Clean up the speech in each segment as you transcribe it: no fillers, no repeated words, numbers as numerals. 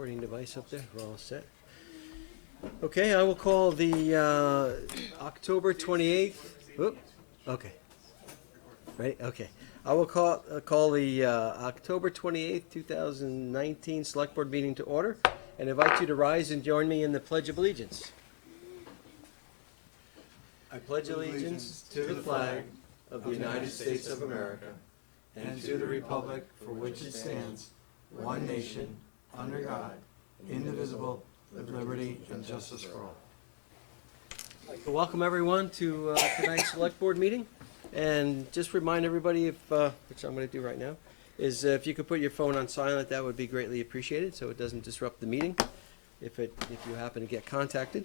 recording device up there. We're all set. Okay, I will call the October 28th. Whoop. Okay. Ready? Okay. I will call the October 28th, 2019 Select Board meeting to order and invite you to rise and join me in the Pledge of Allegiance. I pledge allegiance to the flag of the United States of America and to the republic for which it stands, one nation, under God, indivisible, with liberty and justice for all. So welcome everyone to tonight's Select Board meeting. And just remind everybody, which I'm going to do right now, is if you could put your phone on silent, that would be greatly appreciated so it doesn't disrupt the meeting if you happen to get contacted.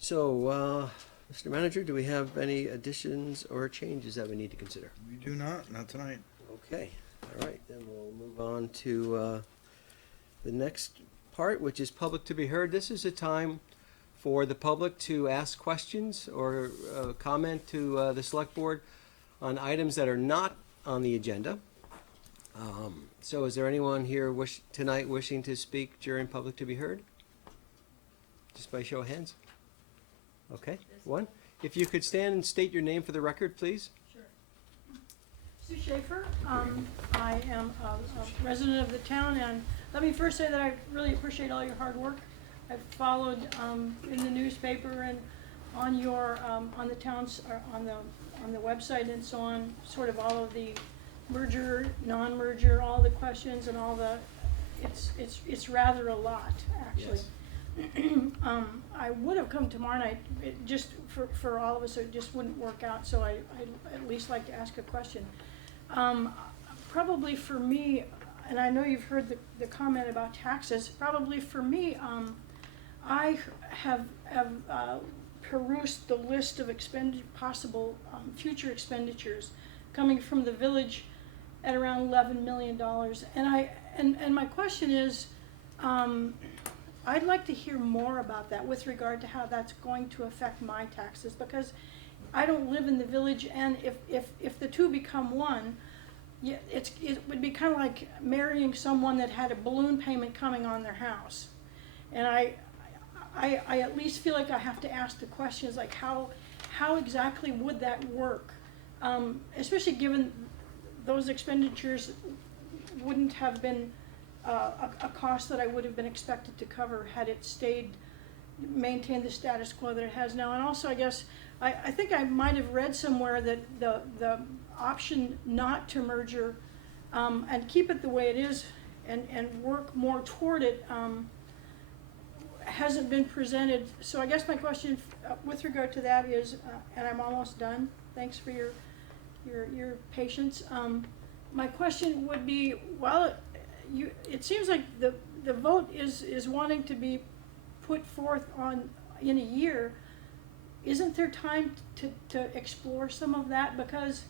So, Mr. Manager, do we have any additions or changes that we need to consider? We do not tonight. Okay, all right, then we'll move on to the next part, which is public to be heard. This is a time for the public to ask questions or comment to the Select Board on items that are not on the agenda. So is there anyone here tonight wishing to speak during public to be heard? Just by show of hands. Okay, one. If you could stand and state your name for the record, please. Sure. Sue Schaefer. I am a resident of the town, and let me first say that I really appreciate all your hard work. I've followed in the newspaper and on your on the town's on the website and so on, sort of all of the merger, non-merger, all the questions and all the. It's rather a lot actually. Yes. I would have come tomorrow night, just for all of us, it just wouldn't work out, so I'd at least like to ask a question. Probably for me, and I know you've heard the comment about taxes, probably for me, I have perused the list of possible future expenditures coming from the village at around $11 million, and my question is, I'd like to hear more about that with regard to how that's going to affect my taxes, because I don't live in the village, and if the two become one, yeah, it would be kind of like marrying someone that had a balloon payment coming on their house. And I at least feel like I have to ask the questions like how exactly would that work, especially given those expenditures wouldn't have been a cost that I would have been expected to cover had it maintained the status quo that it has now. And also, I guess, I think I might have read somewhere that the option not to merger and keep it the way it is and work more toward it hasn't been presented. So I guess my question with regard to that is, and I'm almost done, thanks for your patience. My question would be, well, it seems like the vote is wanting to be put forth in a year. Isn't there time to explore some of that? Because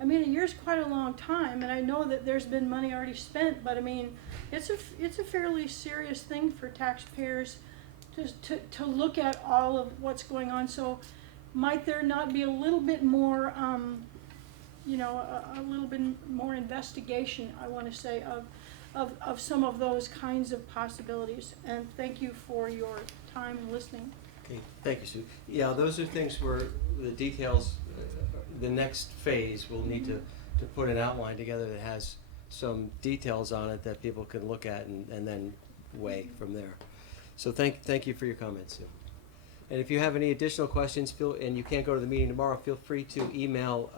I mean, a year's quite a long time, and I know that there's been money already spent, but I mean, it's a fairly serious thing for taxpayers to look at all of what's going on. So might there not be a little bit more a little bit more investigation, I want to say, of some of those kinds of possibilities. And thank you for your time and listening. Okay, thank you, Sue. Yeah, those are things where the details, the next phase, we'll need to put an outline together that has some details on it that people can look at and then weigh from there. So thank you for your comments, Sue. And if you have any additional questions, and you can't go to the meeting tomorrow, feel free to email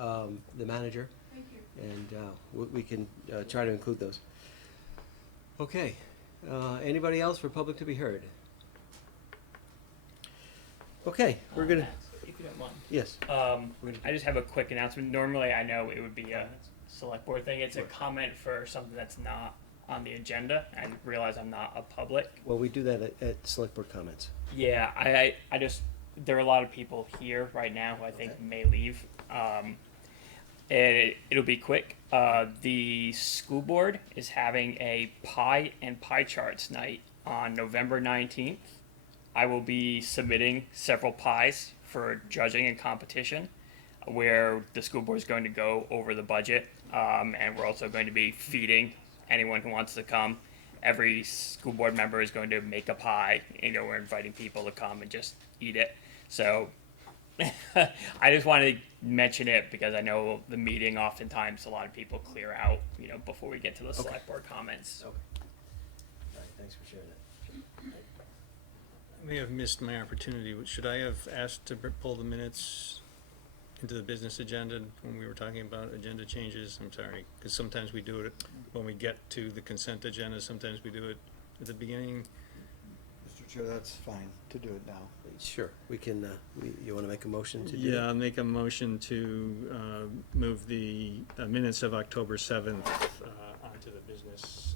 the manager. Thank you. And we can try to include those. Okay. Anybody else for public to be heard? Okay, we're gonna. If you don't mind. Yes. I just have a quick announcement. Normally, I know it would be a select board thing. It's a comment for something that's not on the agenda. I realize I'm not a public. Well, we do that at select board comments. Yeah, I just, there are a lot of people here right now who I think may leave. It'll be quick. The school board is having a pie and pie charts night on November 19th. I will be submitting several pies for judging and competition, where the school board is going to go over the budget, and we're also going to be feeding anyone who wants to come. every school board member is going to make a pie. We're inviting people to come and just eat it. So I just wanted to mention it because I know the meeting oftentimes a lot of people clear out, before we get to the select board comments. Okay. All right, thanks for sharing that. I may have missed my opportunity. Should I have asked to pull the minutes into the business agenda when we were talking about agenda changes? I'm sorry, because sometimes we do it when we get to the consent agenda, sometimes we do it at the beginning. Mr. Chair, that's fine to do it now. Sure, we can, you want to make a motion to do Yeah, it? I'll make a motion to move the minutes of October 7th onto the business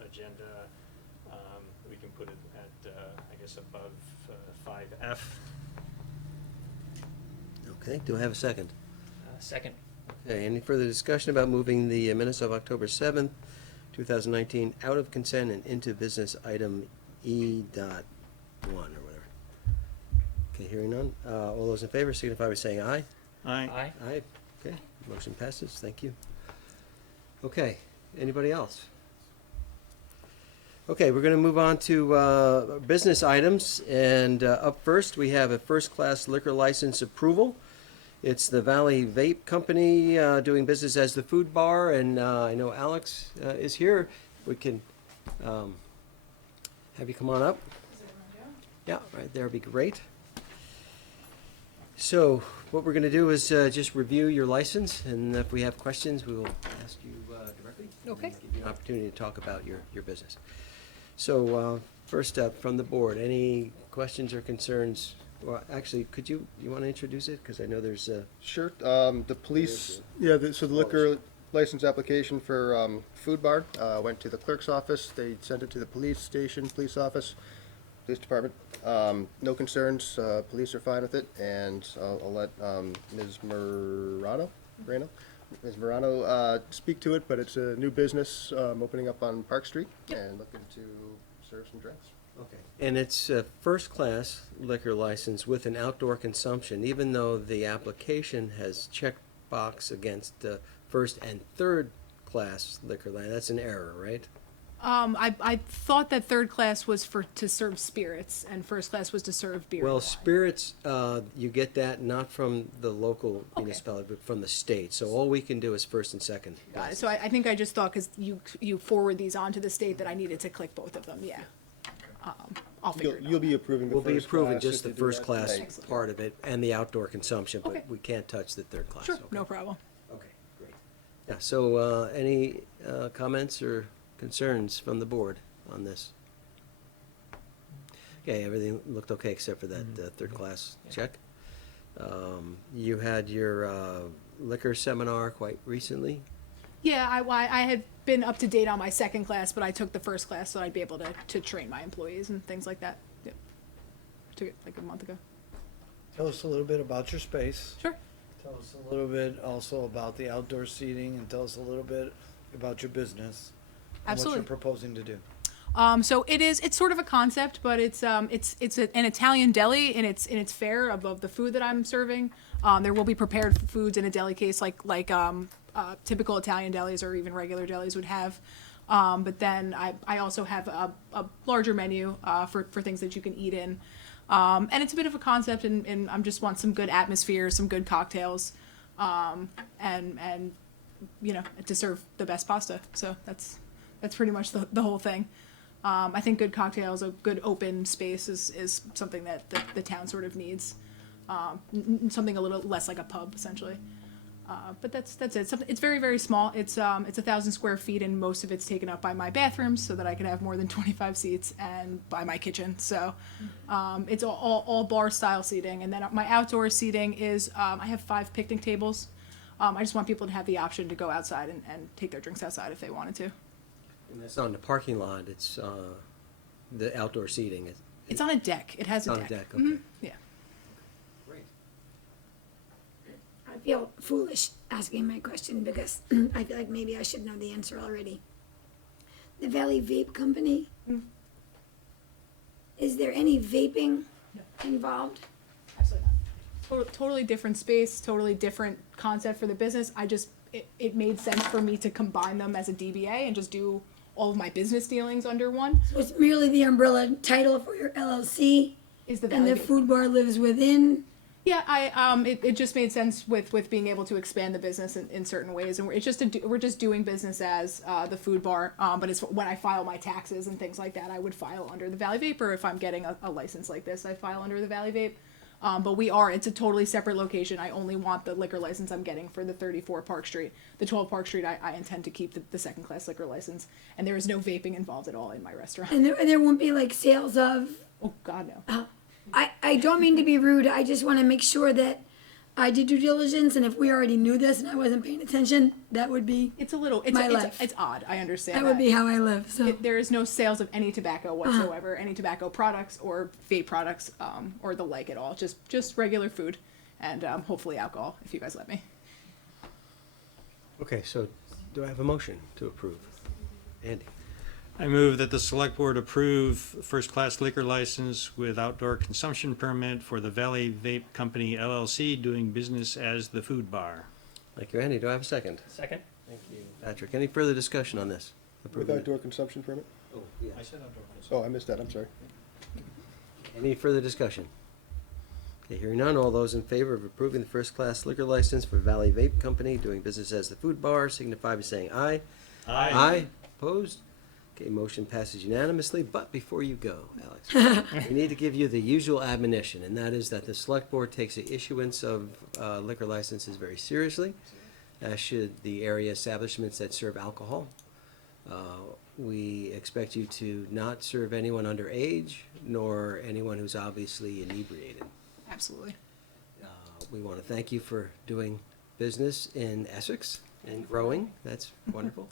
agenda. We can put it at, I guess, above 5F. Okay, do I have a second? Second. Okay, any further discussion about moving the minutes of October 7th, 2019 out of consent and into business item E.1 or whatever? Okay, hearing none. All those in favor signify by saying aye. Aye. Aye. Aye. Okay, motion passes. Thank you. Okay, anybody else? Okay, we're going to move on to business items, and up first, we have a first-class liquor license approval. It's the Valley Vape Company doing business as the food bar, and I know Alex is here. We can have you come on up. Yeah, right there would be great. So what we're going to do is just review your license, and if we have questions, we will ask you directly. Okay. And give you an opportunity to talk about your business. So first up, from the board, any questions or concerns? Well, actually, you want to introduce it? Because I know there's Sure. The police, so the liquor license application for food bar went to the clerk's office. They sent it to the police station, police office, police department. No concerns. Police are fine with it, and I'll let Ms. Ms. Morano speak to it. But it's a new business opening up on Park Street and looking to serve some drinks. okay, and it's a first-class liquor license with an outdoor consumption, even though the application has checked box against first and third-class liquor license. That's an error, right? I thought that third class was to serve spirits and first class was to serve beer. Well, and wine. spirits, you get that not from the local Okay. municipality, but from the state. So all we can do is first and second. Got it. So I think I just thought because you forward these on to the state that I needed to click both of them. Yeah. I'll figure it out. You'll be approving the We'll first be approving class just if the you do first that class tonight. Excellent. part of it and the outdoor consumption, but Okay. we can't touch the third class. Sure, Okay. no problem. Okay, great. Yeah, so any comments or concerns from the board on this? Okay, everything looked okay except for that third class check. You had your liquor seminar quite recently. Yeah, I had been up to date on my second class, but I took the first class so I'd be able to train my employees and things like that. Yep. Took it like a month ago. Tell us a little bit about your space. Sure. Tell us a little bit also about the outdoor seating, and tell us a little bit about your business. Absolutely. And what you're proposing to do. So it's sort of a concept, but it's an Italian deli in its fare of the food that I'm serving. There will be prepared foods in a deli case like typical Italian delis or even regular delis would have. But then I also have a larger menu for things that you can eat in. And it's a bit of a concept, and I just want some good atmosphere, some good cocktails, and to serve the best pasta. So that's pretty much the whole thing. I think good cocktails, a good open space is something that the town sort of needs. Something a little less like a pub, essentially. But that's it. It's very, very small. It's 1,000 square feet, and most of it's taken up by my bathrooms so that I can have more than 25 seats, and by my kitchen. So it's all bar style seating. And then my outdoor seating is I have 5 picnic tables. I just want people to have the option to go outside and take their drinks outside if they wanted to. And that's not in the parking lot, it's the outdoor seating. It's on a deck. It has a on deck. a deck, okay. Mhm, yeah. Great. I feel foolish asking my question because I feel like maybe I should know the answer already. The Valley Vape Company, is there any vaping involved? Absolutely not. Totally different space, totally different concept for the business. It made sense for me to combine them as a DBA and just do all of my business dealings under one. So it's merely the umbrella title for your LLC, Is the and the Valley food bar lives within. Yeah, it just made sense with being able to expand the business in certain ways, and we're just doing business as the food bar. But it's when I file my taxes and things like that, I would file under the Valley Vape, or if I'm getting a license like this, I file under the Valley Vape. But it's a totally separate location. I only want the liquor license I'm getting for the 34 Park Street. The 12 Park Street, I intend to keep the second class liquor license, and there is no vaping involved at all in my restaurant. And there won't be like sales of. Oh God, no. I don't mean to be rude. I just want to make sure that I did due diligence, and if we already knew this and I wasn't paying attention, that would be It's odd. I understand that would be how I live. So There is no sales of any tobacco whatsoever, any tobacco products or vape products, or the like at all. Just regular food, and hopefully alcohol, if you guys let me. Okay, so do I have a motion to approve? Andy? I move that the select board approve first-class liquor license with outdoor consumption permit for the Valley Vape Company LLC doing business as the food bar. Thank you, Andy. Do I have a second? Second. Thank you. Patrick, any further discussion on this? With Approval? outdoor consumption permit? Oh, yeah. said outdoor consumption. Oh, I missed that, I'm sorry. Any further discussion? Okay, hearing none, all those in favor of approving the first-class liquor license for Valley Vape Company doing business as the food bar signify by saying aye. Aye. Opposed? Okay, motion passes unanimously, but before you go, Alex, we need to give you the usual admonition, and that is that the select board takes the issuance of liquor licenses very seriously, as should the area establishments that serve alcohol. We expect you to not serve anyone underage, nor anyone who's obviously inebriated. Absolutely. We want to thank you for doing business in Essex and growing. That's wonderful.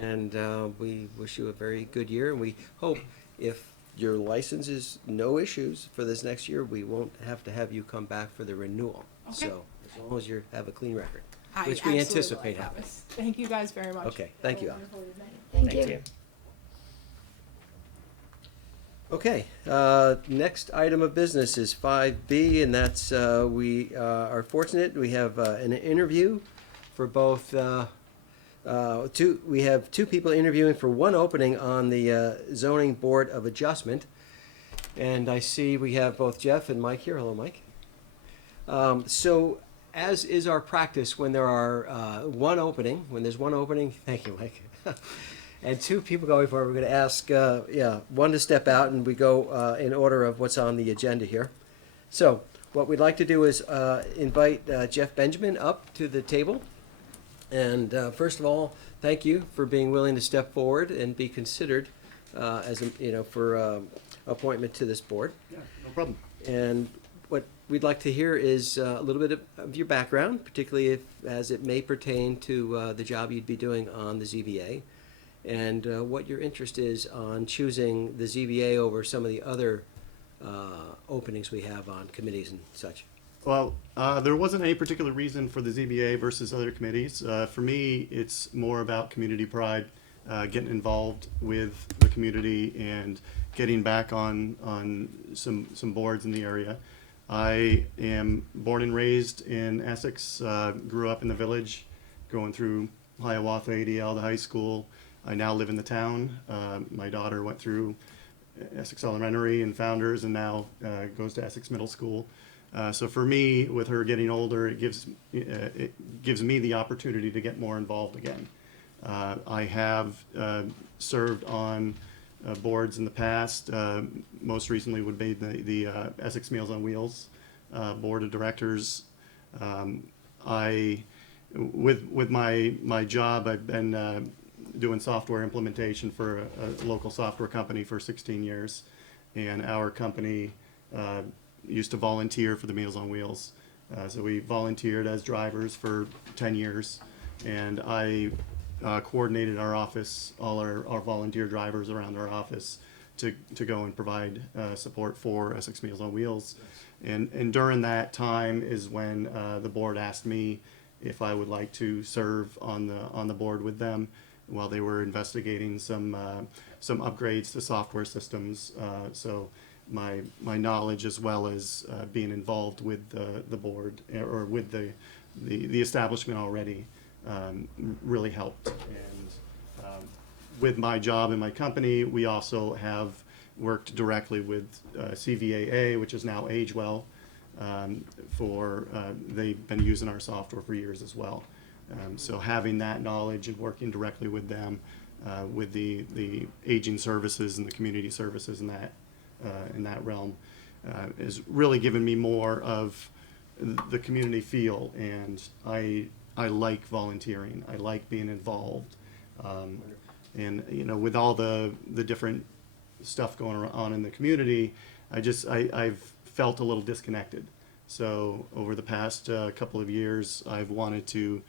And we wish you a very good year. And we hope if your license is no issues for this next year, we won't have to have you come back for the renewal. Okay. So as long as you have a clean record, I which we absolutely anticipate will, I having. promise. Thank you guys very much. Okay, thank you, Alex. thank Thank you. you. Okay, next item of business is 5B, and that's, we are fortunate, we have an interview for both, we have two people interviewing for one opening on the Zoning Board of Adjustment. And I see we have both Jeff and Mike here. Hello, Mike. So, as is our practice, when there are when there's one opening, thank you, Mike, and two people going for it, we're going to ask, one to step out, and we go in order of what's on the agenda here. So, what we'd like to do is invite Jeff Benjamin up to the table. And first of all, thank you for being willing to step forward and be considered as for appointment to this board. Yeah, no problem. And what we'd like to hear is a little bit of your background, particularly as it may pertain to the job you'd be doing on the ZBA, and what your interest is on choosing the ZBA over some of the other openings we have on committees and such. Well, there wasn't any particular reason for the ZBA versus other committees. For me, it's more about community pride, getting involved with the community and getting back on some boards in the area. I am born and raised in Essex, grew up in the village, going through Hiawatha ADL to high school. I now live in the town. My daughter went through Essex Elementary and Founders, and now goes to Essex Middle School. So for me, with her getting older, it gives me the opportunity to get more involved again. I have served on boards in the past. Most recently would be the Essex Meals on Wheels board of directors. With my job, I've been doing software implementation for a local software company for 16 years, and our company used to volunteer for the Meals on Wheels. So we volunteered as drivers for 10 years, and I coordinated our office, all our volunteer drivers around our office to go and provide support for Essex Meals on Wheels. And during that time is when the board asked me if I would like to serve on the board with them while they were investigating some upgrades to software systems. So my knowledge, as well as being involved with the board or with the establishment already, really helped. And with my job and my company, we also have worked directly with CVAA, which is now AgeWell, they've been using our software for years as well. So having that knowledge and working directly with them, with the aging services and the community services in that realm, has really given me more of the community feel, and I like volunteering. I like being involved, and with all the different stuff going on in the community, I've felt a little disconnected. So over the past couple of years, I've wanted to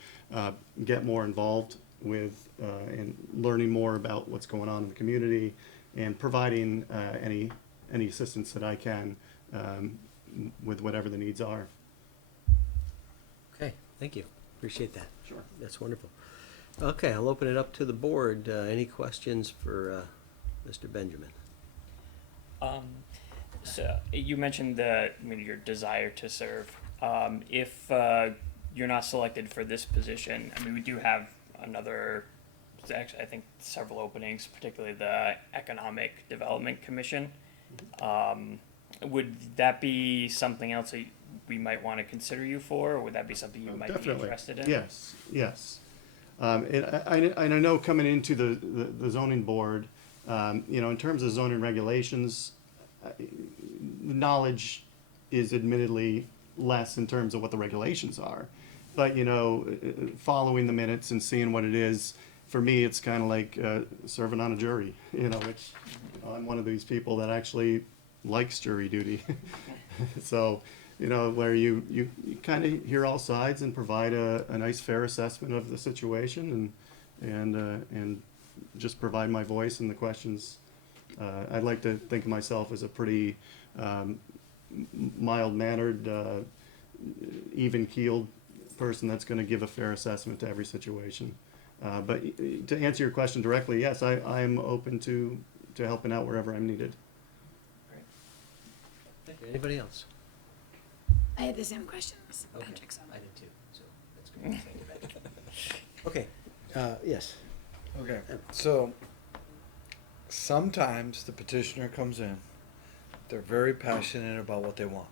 get more involved with and learning more about what's going on in the community, and providing any assistance that I can with whatever the needs are. Okay, thank you. Appreciate that. Sure. That's wonderful. Okay, I'll open it up to the board. Any questions for Mr. Benjamin? So you mentioned your desire to serve. If you're not selected for this position, I mean, we do have actually, I think several openings, particularly the Economic Development Commission. Would that be something else that we might want to consider you for, or would that be something you might Definitely. be interested in? Yes. And I know coming into the zoning board, in terms of zoning regulations, knowledge is admittedly less in terms of what the regulations are. But, following the minutes and seeing what it is, for me, it's kind of like serving on a jury, which I'm one of these people that actually likes jury duty. So, where you kind of hear all sides and provide a nice, fair assessment of the situation, and just provide my voice in the questions. I'd like to think of myself as a pretty mild-mannered, even-keeled person that's going to give a fair assessment to every situation. But to answer your question directly, yes, I'm open to helping out wherever I'm needed. Thank you. Anybody else? I had the same questions. Okay. Patrick, so. I did too, so that's good. Thank you, Patrick. Okay, yes. Okay, so sometimes the petitioner comes in, they're very passionate about what they want.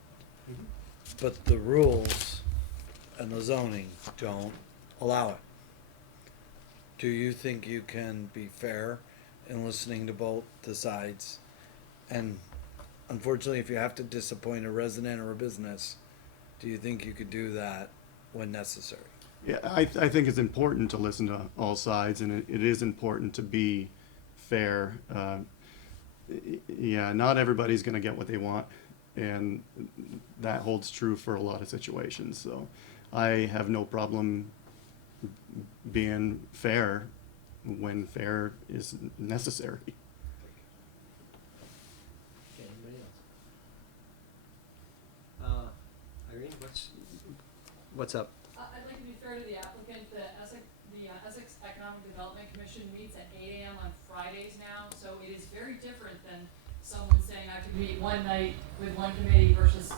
But the rules and the zoning don't allow it. Do you think you can be fair in listening to both the sides? And unfortunately, if you have to disappoint a resident or a business, do you think you could do that when necessary? Yeah, I think it's important to listen to all sides, and it is important to be fair. Yeah, not everybody's going to get what they want, and that holds true for a lot of situations. So I have no problem being fair when fair is necessary. Okay, anybody else? Irene, what's up? I'd like to be fair to the applicant. The Essex Economic Development Commission meets at 8 a.m. on Fridays now, so it is very different than someone saying I could meet one night with one committee versus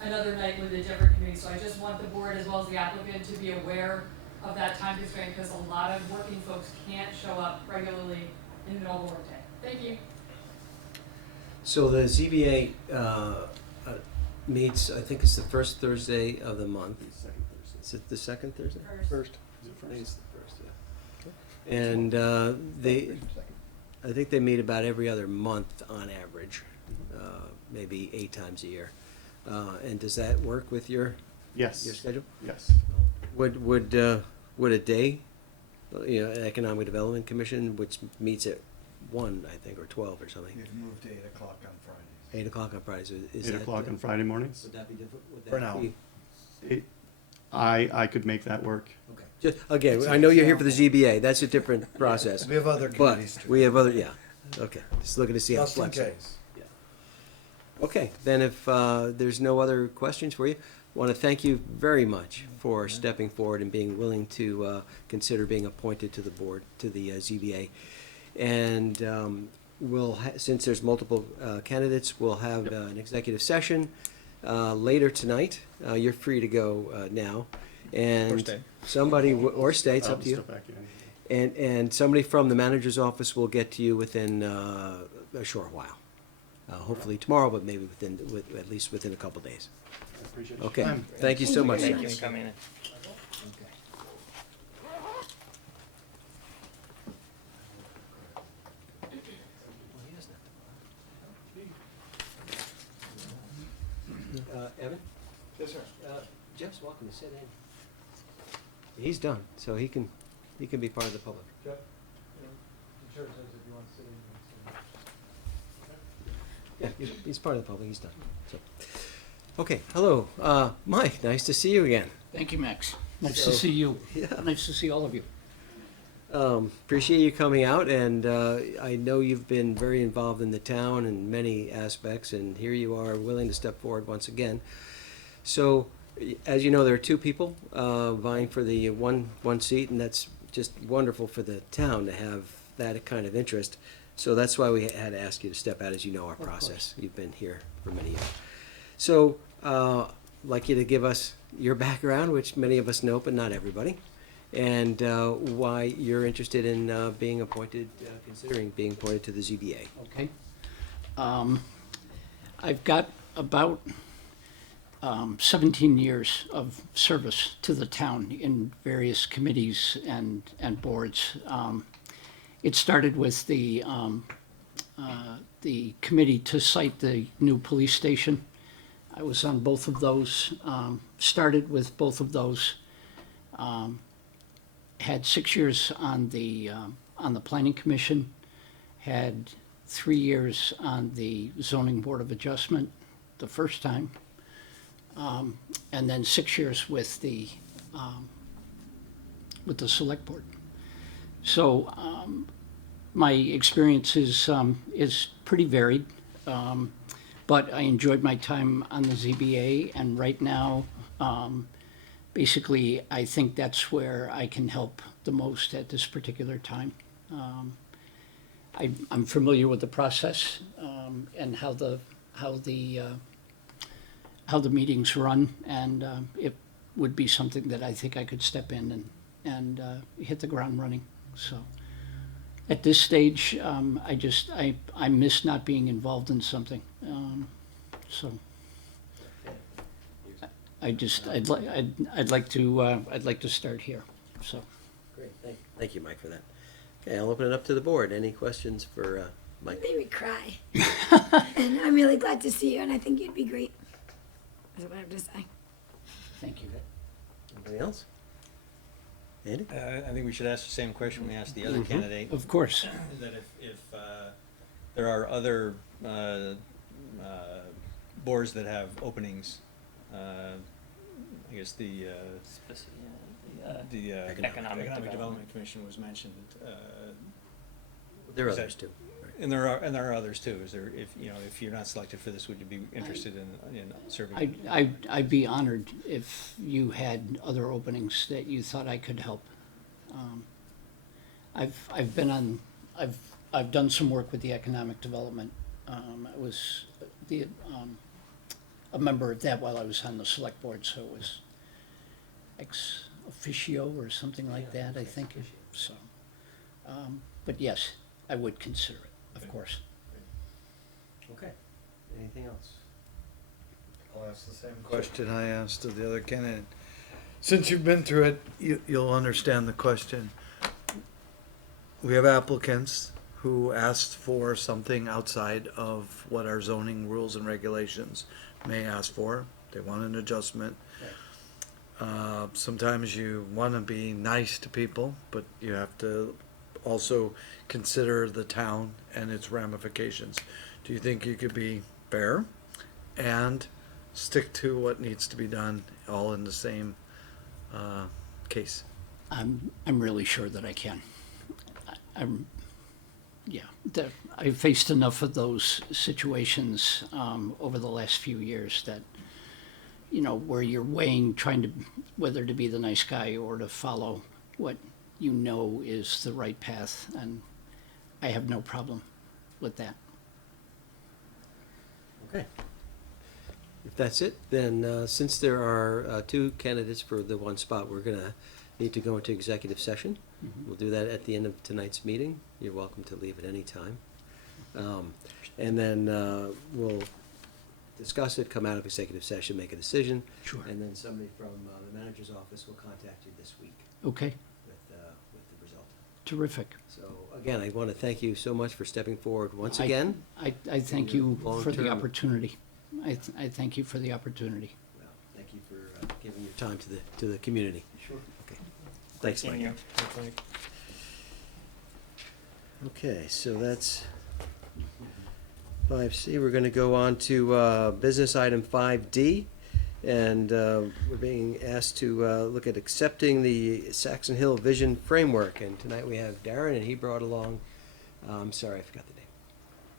another night with a different committee. So I just want the board as well as the applicant to be aware of that time constraint, because a lot of working folks can't show up regularly in the middle of the workday. Thank you. So the ZBA meets, I think it's the first Thursday of the month. Is it the second Thursday? First. I think it's the first, yeah. And I think they meet about every other month on average, maybe 8 times a year. And does that work with your Yes. schedule? Yes. Would a day, an Economic Development Commission, which meets at 1, I think, or 12 or something, You've moved to 8 o'clock on Fridays. 8 o'clock on Fridays, is 8 that? o'clock on Friday mornings. Would that be different? Would that For now. be- I could make that work. Okay. Just, again, I know you're here for the ZBA, that's a different process. We have other But committees too. we have other, yeah, okay, just looking to see how Just in flexible. case. Okay, then if there's no other questions for you, I want to thank you very much for stepping forward and being willing to consider being appointed to the board, to the ZBA. And since there's multiple candidates, we'll have an executive session later tonight. You're free to go now. And Or stay. somebody, or stay, it's I'll up to you. step back in. And somebody from the manager's office will get to you within a short while. Hopefully tomorrow, but maybe at least within a couple days. I appreciate Okay, your time. thank you so much, very sir. Thank you for coming in. Evan? Yes, sir. Jeff's welcome to sit in. He's done, so he can be part of the public. Jeff, the chair says if you want to sit in, you can sit in. Yeah, he's part of the public, he's done. So, okay, hello, Mike, nice to see you again. Thank you, Max. Nice So- to see you. Yeah. Nice to see all of you. Appreciate you coming out, and I know you've been very involved in the town in many aspects, and here you are willing to step forward once again. So, as you know, there are two people vying for the one seat, and that's just wonderful for the town to have that kind of interest. So that's why we had to ask you to step out, as you know our process. You've been here for many years. So, I'd like you to give us your background, which many of us know, but not everybody, and why you're interested in being appointed, considering being appointed to the ZBA. Okay. I've got about 17 years of service to the town in various committees and boards. It started with the committee to site the new police station. I was on both of those, started with both of those. Had 6 years on the planning commission, had 3 years on the zoning board of adjustment the first time, and then 6 years with the select board. So my experience is pretty varied, but I enjoyed my time on the ZBA, and right now, basically, I think that's where I can help the most at this particular time. I'm familiar with the process and how the meetings run, and it would be something that I think I could step in and hit the ground running. So at this stage, I miss not being involved in something. So. I'd like to start here, so. Great, thank you, Mike, for that. Okay, I'll open it up to the board. Any questions for Mike? Made me cry. And I'm really glad to see you, and I think you'd be great. That's what I have to say. Thank you. Anybody else? Andy? I think we should ask the same question we asked the other candidate. Of course. That if there are other boards that have openings, I guess the Economic Economic Development. Development Commission was mentioned. There are Is that- others too. And there are others too. Is there, if you're not selected for this, would you be interested in serving? I'd be honored if you had other openings that you thought I could help. I've done some work with the Economic Development. I was a member of that while I was on the select board, so it was ex officio or something like that, I think. So, but yes, I would consider it, of course. Okay, anything else? I'll ask the same question I asked of the other candidate. Since you've been through it, you'll understand the question. We have applicants who asked for something outside of what our zoning rules and regulations may ask for. They want an adjustment. Sometimes you want to be nice to people, but you have to also consider the town and its ramifications. Do you think you could be fair and stick to what needs to be done, all in the same case? I'm really sure that I can. I've faced enough of those situations over the last few years that, where you're weighing, whether to be the nice guy or to follow what you know is the right path, and I have no problem with that. Okay. If that's it, then since there are two candidates for the one spot, we're gonna need to go into executive session. We'll do that at the end of tonight's meeting. You're welcome to leave at any time. And then we'll discuss it, come out of executive session, make a decision. Sure. And then somebody from the manager's office will contact you this week Okay, with the result. terrific. So again, I want to thank you so much for stepping forward once I- again. I thank you for the Long-term- opportunity. I thank you for the opportunity. Well, thank you for giving your time to the community. Sure. Okay. Thanks, Seeing Mike. you. Okay, so that's 5C. We're going to go on to business item 5D. And we're being asked to look at accepting the Saxon Hill Vision Framework. And tonight we have Darren, and he brought along, I'm sorry, I forgot the name.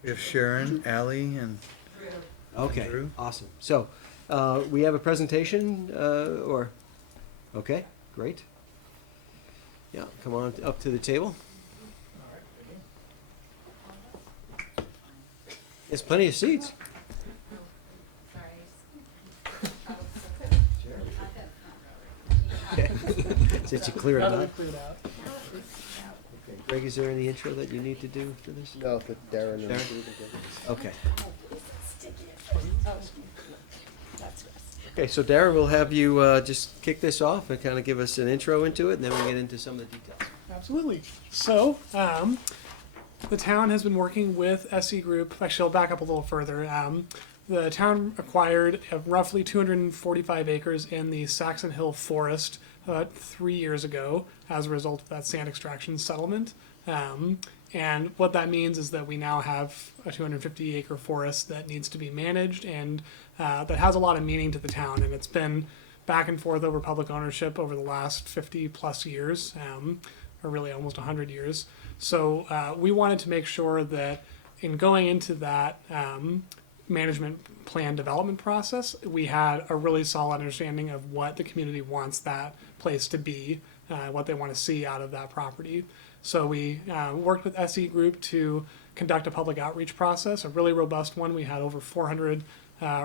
We have Sharon, Ally, and Okay, Drew. awesome. So, we have a presentation, okay, great. Yeah, come on up to the table. There's plenty of seats. Okay. Since you cleared it up. Okay, Greg, is there any intro that you need to do for this? No, for Darren and Darren? Steve again. Okay. Okay, so Darren, we'll have you just kick this off and kind of give us an intro into it, and then we'll get into some of the details. Absolutely. So, the town has been working with SE Group. Actually, I'll back up a little further. The town acquired roughly 245 acres in the Saxon Hill Forest about 3 years ago as a result of that sand extraction settlement. And what that means is that we now have a 250 acre forest that needs to be managed and that has a lot of meaning to the town. And it's been back and forth over public ownership over the last 50 plus years, or really almost 100 years. So we wanted to make sure that in going into that management plan development process, we had a really solid understanding of what the community wants that place to be, what they want to see out of that property. So we worked with SE Group to conduct a public outreach process, a really robust one. We had over 400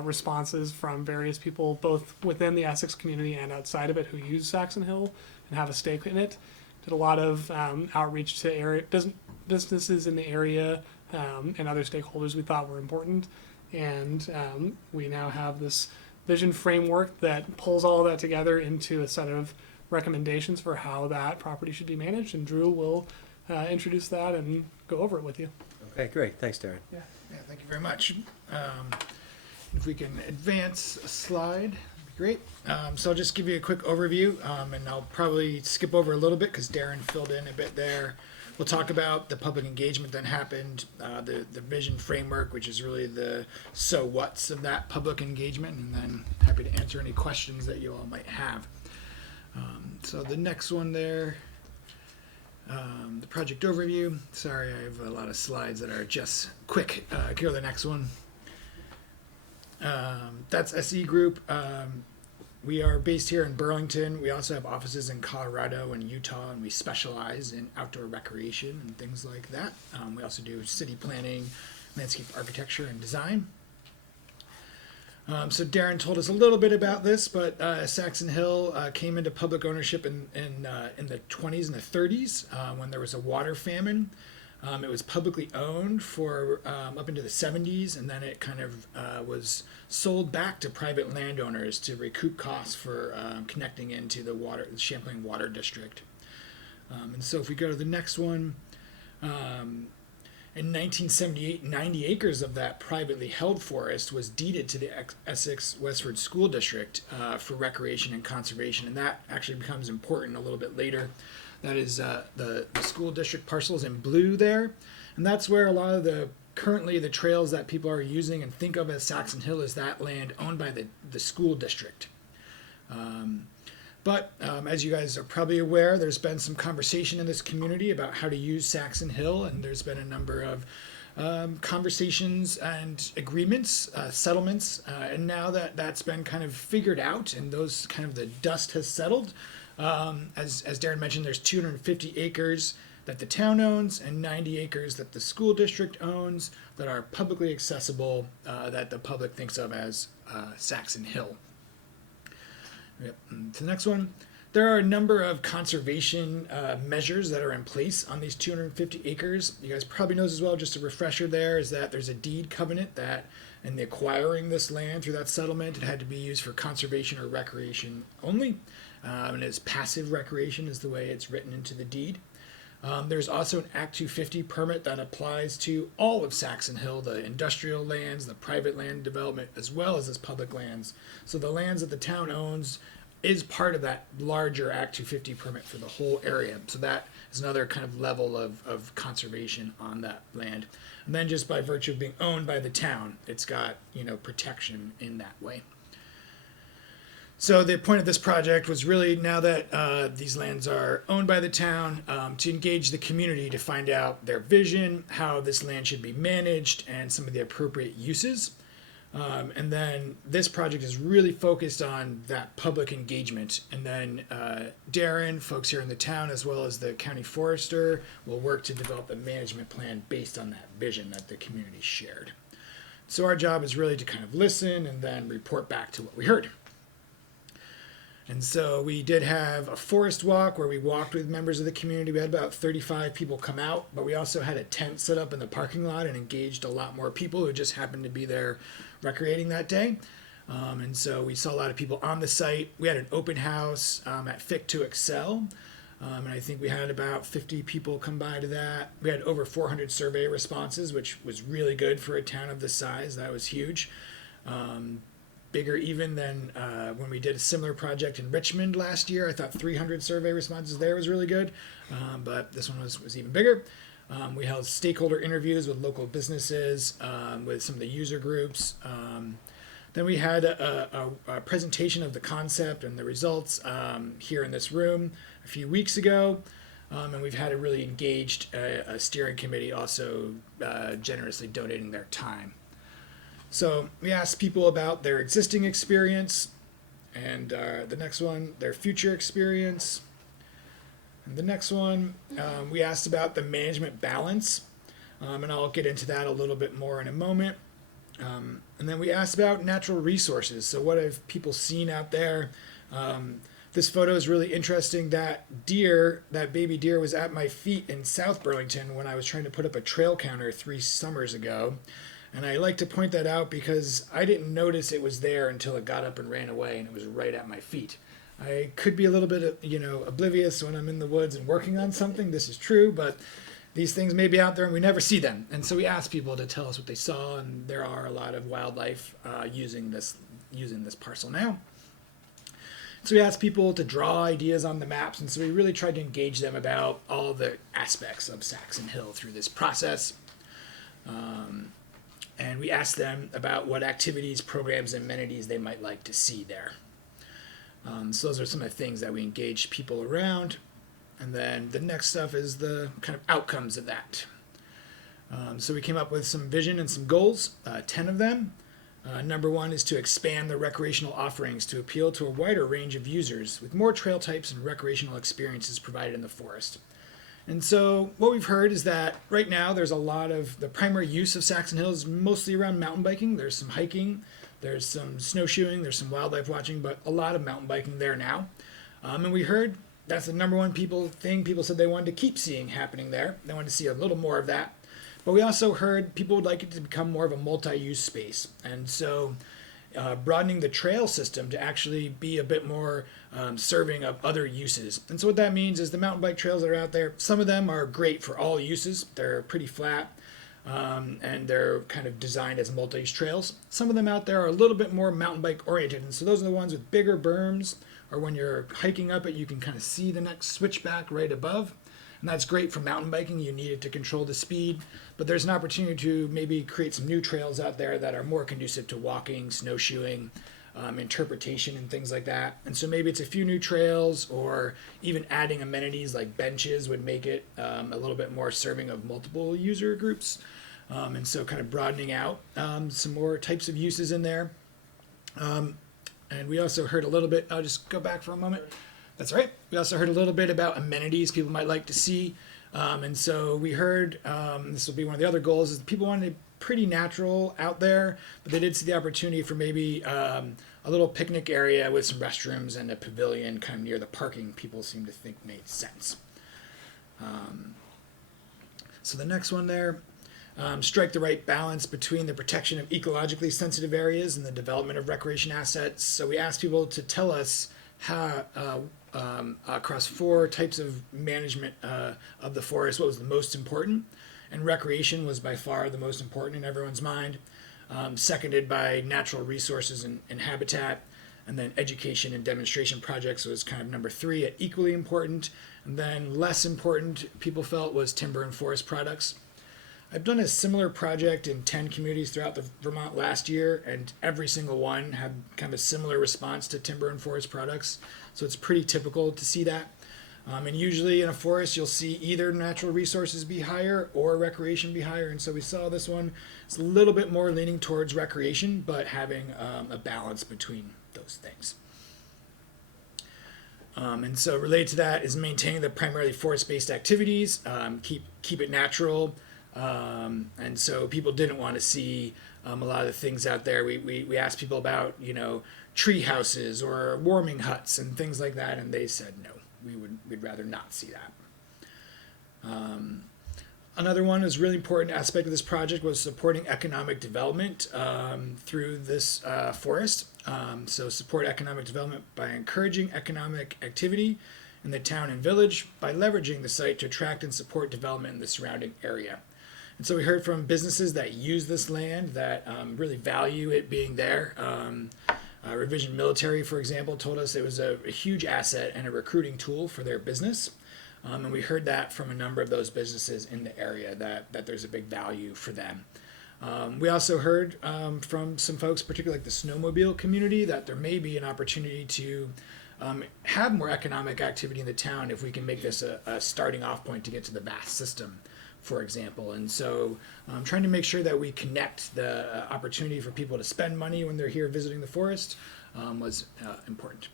responses from various people, both within the Essex community and outside of it, who use Saxon Hill and have a stake in it. Did a lot of outreach to area businesses in the area and other stakeholders we thought were important. And we now have this vision framework that pulls all of that together into a set of recommendations for how that property should be managed. And Drew will introduce that and go over it with you. Okay, great. Thanks, Darren. Yeah, thank you very much. If we can advance a slide, that'd be great. So I'll just give you a quick overview, and I'll probably skip over a little bit because Darren filled in a bit there. We'll talk about the public engagement that happened, the vision framework, which is really the so what's of that public engagement, and then happy to answer any questions that you all might have. So the next one there, the project overview. Sorry, I have a lot of slides that are just quick. Go to the next one. That's SE Group. We are based here in Burlington. We also have offices in Colorado and Utah, and we specialize in outdoor recreation and things like that. We also do city planning, landscape architecture, and design. So Darren told us a little bit about this, but Saxon Hill came into public ownership in the 20s and the 30s when there was a water famine. It was publicly owned for up into the 70s, and then it kind of was sold back to private landowners to recoup costs for connecting into the Champlain Water District. And so if we go to the next one, in 1978, 90 acres of that privately held forest was deeded to the Essex Westford School District for recreation and conservation, and that actually becomes important a little bit later. That is the school district parcels in blue there, and that's where a lot of currently the trails that people are using and think of as Saxon Hill is that land owned by the school district. But as you guys are probably aware, there's been some conversation in this community about how to use Saxon Hill, and there's been a number of conversations and agreements, settlements, and now that that's been kind of figured out and those kind of the dust has settled, as Darren mentioned, there's 250 acres that the town owns and 90 acres that the school district owns that are publicly accessible, that the public thinks of as Saxon Hill. Yep. To the next one, there are a number of conservation measures that are in place on these 250 acres. You guys probably knows as well, just a refresher there, is that there's a deed covenant that in the acquiring this land through that settlement, it had to be used for conservation or recreation only. And it's passive recreation is the way it's written into the deed. There's also an Act 250 permit that applies to all of Saxon Hill, the industrial lands, the private land development, as well as its public lands. So the lands that the town owns is part of that larger Act 250 permit for the whole area. So that is another kind of level of conservation on that land. And then just by virtue of being owned by the town, it's got, protection in that way. So the point of this project was really, now that these lands are owned by the town, to engage the community to find out their vision, how this land should be managed, and some of the appropriate uses. And then this project is really focused on that public engagement. And then Darren, folks here in the town, as well as the county forester, will work to develop a management plan based on that vision that the community shared. So our job is really to kind of listen and then report back to what we heard. And so we did have a forest walk where we walked with members of the community. We had about 35 people come out, but we also had a tent set up in the parking lot and engaged a lot more people who just happened to be there recreating that day. And so we saw a lot of people on the site. We had an open house at Fit to Excel. And I think we had about 50 people come by to that. We had over 400 survey responses, which was really good for a town of this size. That was huge. Bigger even than when we did a similar project in Richmond last year. I thought 300 survey responses there was really good, but this one was even bigger. We held stakeholder interviews with local businesses, with some of the user groups. Then we had a presentation of the concept and the results here in this room a few weeks ago. And we've had a really engaged a steering committee also generously donating their time. So we asked people about their existing experience, and the next one, their future experience. And the next one, we asked about the management balance, and I'll get into that a little bit more in a moment. And then we asked about natural resources. So what have people seen out there? This photo is really interesting. That deer, that baby deer, was at my feet in South Burlington when I was trying to put up a trail counter 3 summers ago. And I like to point that out because I didn't notice it was there until it got up and ran away, and it was right at my feet. I could be a little bit, oblivious when I'm in the woods and working on something. This is true, but these things may be out there and we never see them. And so we asked people to tell us what they saw, and there are a lot of wildlife using this parcel now. So we asked people to draw ideas on the maps, and so we really tried to engage them about all the aspects of Saxon Hill through this process. And we asked them about what activities, programs, and amenities they might like to see there. So those are some of the things that we engaged people around. And then the next stuff is the kind of outcomes of that. So we came up with some vision and some goals, 10 of them. Number 1 is to expand the recreational offerings to appeal to a wider range of users with more trail types and recreational experiences provided in the forest. And so what we've heard is that right now there's a lot of the primary use of Saxon Hill is mostly around mountain biking. There's some hiking, there's some snowshoeing, there's some wildlife watching, but a lot of mountain biking there now. And we heard that's the number one thing people said they wanted to keep seeing happening there. They wanted to see a little more of that. But we also heard people would like it to become more of a multi-use space. And so broadening the trail system to actually be a bit more serving of other uses. And so what that means is the mountain bike trails that are out there, some of them are great for all uses. They're pretty flat, and they're kind of designed as multi-use trails. Some of them out there are a little bit more mountain bike oriented. And so those are the ones with bigger berms, or when you're hiking up it, you can kind of see the next switchback right above. And that's great for mountain biking. You need it to control the speed. But there's an opportunity to maybe create some new trails out there that are more conducive to walking, snowshoeing, interpretation, and things like that. And so maybe it's a few new trails, or even adding amenities like benches would make it a little bit more serving of multiple user groups. And so kind of broadening out some more types of uses in there. And we also heard a little bit, I'll just go back for a moment. That's right. We also heard a little bit about amenities people might like to see. And so we heard, this will be one of the other goals, is people wanted it pretty natural out there, but they did see the opportunity for maybe a little picnic area with some restrooms and a pavilion kind of near the parking people seem to think made sense. So the next one there, strike the right balance between the protection of ecologically sensitive areas and the development of recreation assets. So we asked people to tell us how, across 4 types of management of the forest, what was the most important. And recreation was by far the most important in everyone's mind, seconded by natural resources and habitat. And then education and demonstration projects was kind of number 3 at equally important. And then less important, people felt, was timber and forest products. I've done a similar project in 10 communities throughout the Vermont last year, and every single one had kind of a similar response to timber and forest products. So it's pretty typical to see that. And usually in a forest, you'll see either natural resources be higher or recreation be higher. And so we saw this one, it's a little bit more leaning towards recreation, but having a balance between those things. And so related to that is maintaining the primarily forest-based activities, keep it natural. And so people didn't want to see a lot of the things out there. We asked people about, tree houses or warming huts and things like that, and they said no, we'd rather not see that. Another one is really important aspect of this project was supporting economic development through this forest. So support economic development by encouraging economic activity in the town and village by leveraging the site to attract and support development in the surrounding area. And so we heard from businesses that use this land that really value it being there. Revision Military, for example, told us it was a huge asset and a recruiting tool for their business. And we heard that from a number of those businesses in the area that there's a big value for them. We also heard from some folks, particularly like the snowmobile community, that there may be an opportunity to have more economic activity in the town if we can make this a starting off point to get to the VAS system, for example. And so trying to make sure that we connect the opportunity for people to spend money when they're here visiting the forest was important.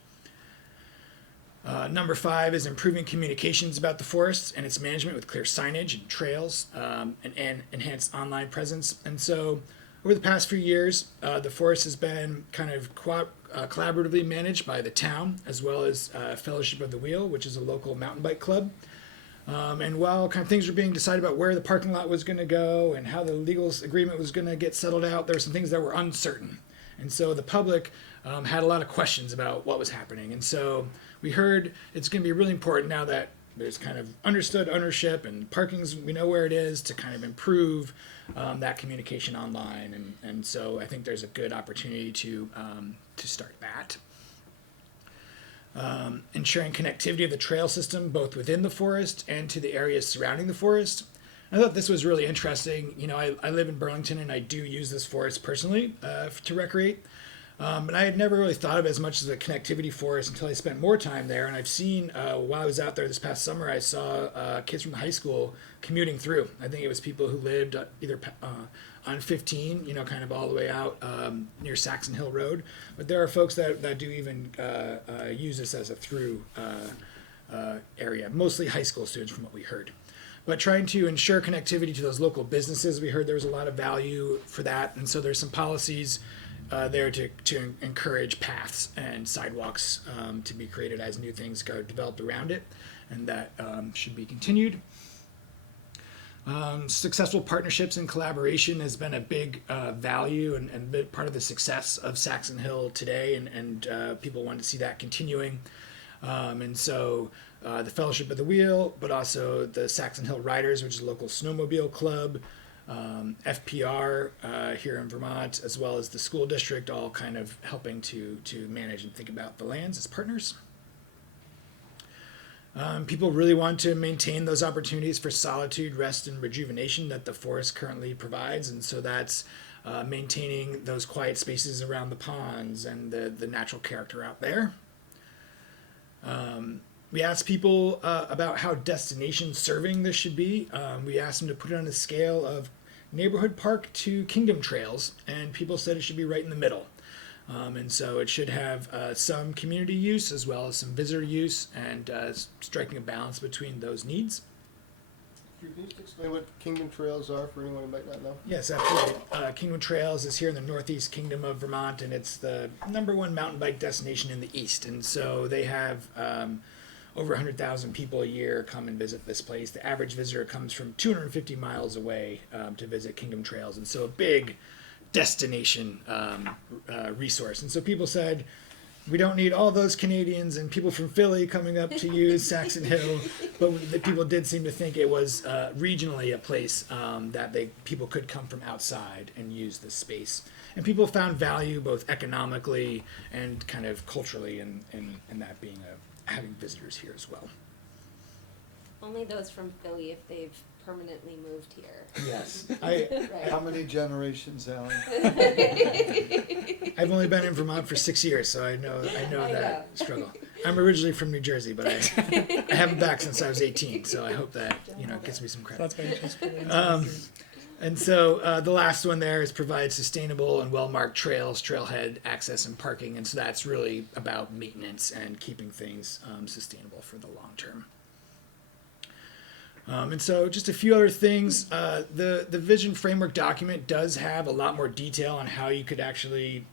Number 5 is improving communications about the forest and its management with clear signage and trails and enhanced online presence. And so over the past few years, the forest has been kind of collaboratively managed by the town, as well as Fellowship of the Wheel, which is a local mountain bike club. And while kind of things were being decided about where the parking lot was going to go and how the legal agreement was going to get settled out, there were some things that were uncertain. And so the public had a lot of questions about what was happening. And so we heard it's going to be really important now that there's kind of understood ownership and parking's, we know where it is, to kind of improve that communication online. And so I think there's a good opportunity to start that. Ensuring connectivity of the trail system both within the forest and to the areas surrounding the forest. I thought this was really interesting. I live in Burlington and I do use this forest personally to recreate. And I had never really thought of it as much as a connectivity forest until I spent more time there. And I've seen, while I was out there this past summer, I saw kids from the high school commuting through. I think it was people who lived either on 15, kind of all the way out near Saxon Hill Road. But there are folks that do even use this as a through area, mostly high school students from what we heard. But trying to ensure connectivity to those local businesses, we heard there was a lot of value for that. And so there's some policies there to encourage paths and sidewalks to be created as new things are developed around it, and that should be continued. Successful partnerships and collaboration has been a big value and big part of the success of Saxon Hill today, and people want to see that continuing. And so the Fellowship of the Wheel, but also the Saxon Hill Riders, which is a local snowmobile club, FPR here in Vermont, as well as the school district, all kind of helping to manage and think about the lands as partners. People really want to maintain those opportunities for solitude, rest, and rejuvenation that the forest currently provides, and so that's maintaining those quiet spaces around the ponds and the natural character out there. We asked people about how destination serving this should be. We asked them to put it on a scale of neighborhood park to kingdom trails, and people said it should be right in the middle. And so it should have some community use as well as some visitor use, and striking a balance between those needs. Drew, can you just explain what Kingdom Trails are for anyone who might not know? Yes, absolutely. Kingdom Trails is here in the Northeast Kingdom of Vermont, and it's the #1 mountain bike destination in the East. And so they have over 100,000 people a year come and visit this place. The average visitor comes from 250 miles away to visit Kingdom Trails, and so a big destination resource. And so people said, we don't need all those Canadians and people from Philly coming up to use Saxon Hill, but the people did seem to think it was regionally a place that people could come from outside and use this space. And people found value both economically and kind of culturally in that being having visitors here as well. Only those from Philly if they've permanently moved here. Yes. Right. How many generations, Alan? I've only been in Vermont for 6 years, so I know that struggle. I'm originally from New Jersey, but I haven't been back since I was 18, so I hope that gets me some credit. That's very interesting. And so the last one there is provide sustainable and well-marked trails, trailhead access, and parking. And so that's really about maintenance and keeping things sustainable for the long term. And so just a few other things. The vision framework document does have a lot more detail on how you could actually,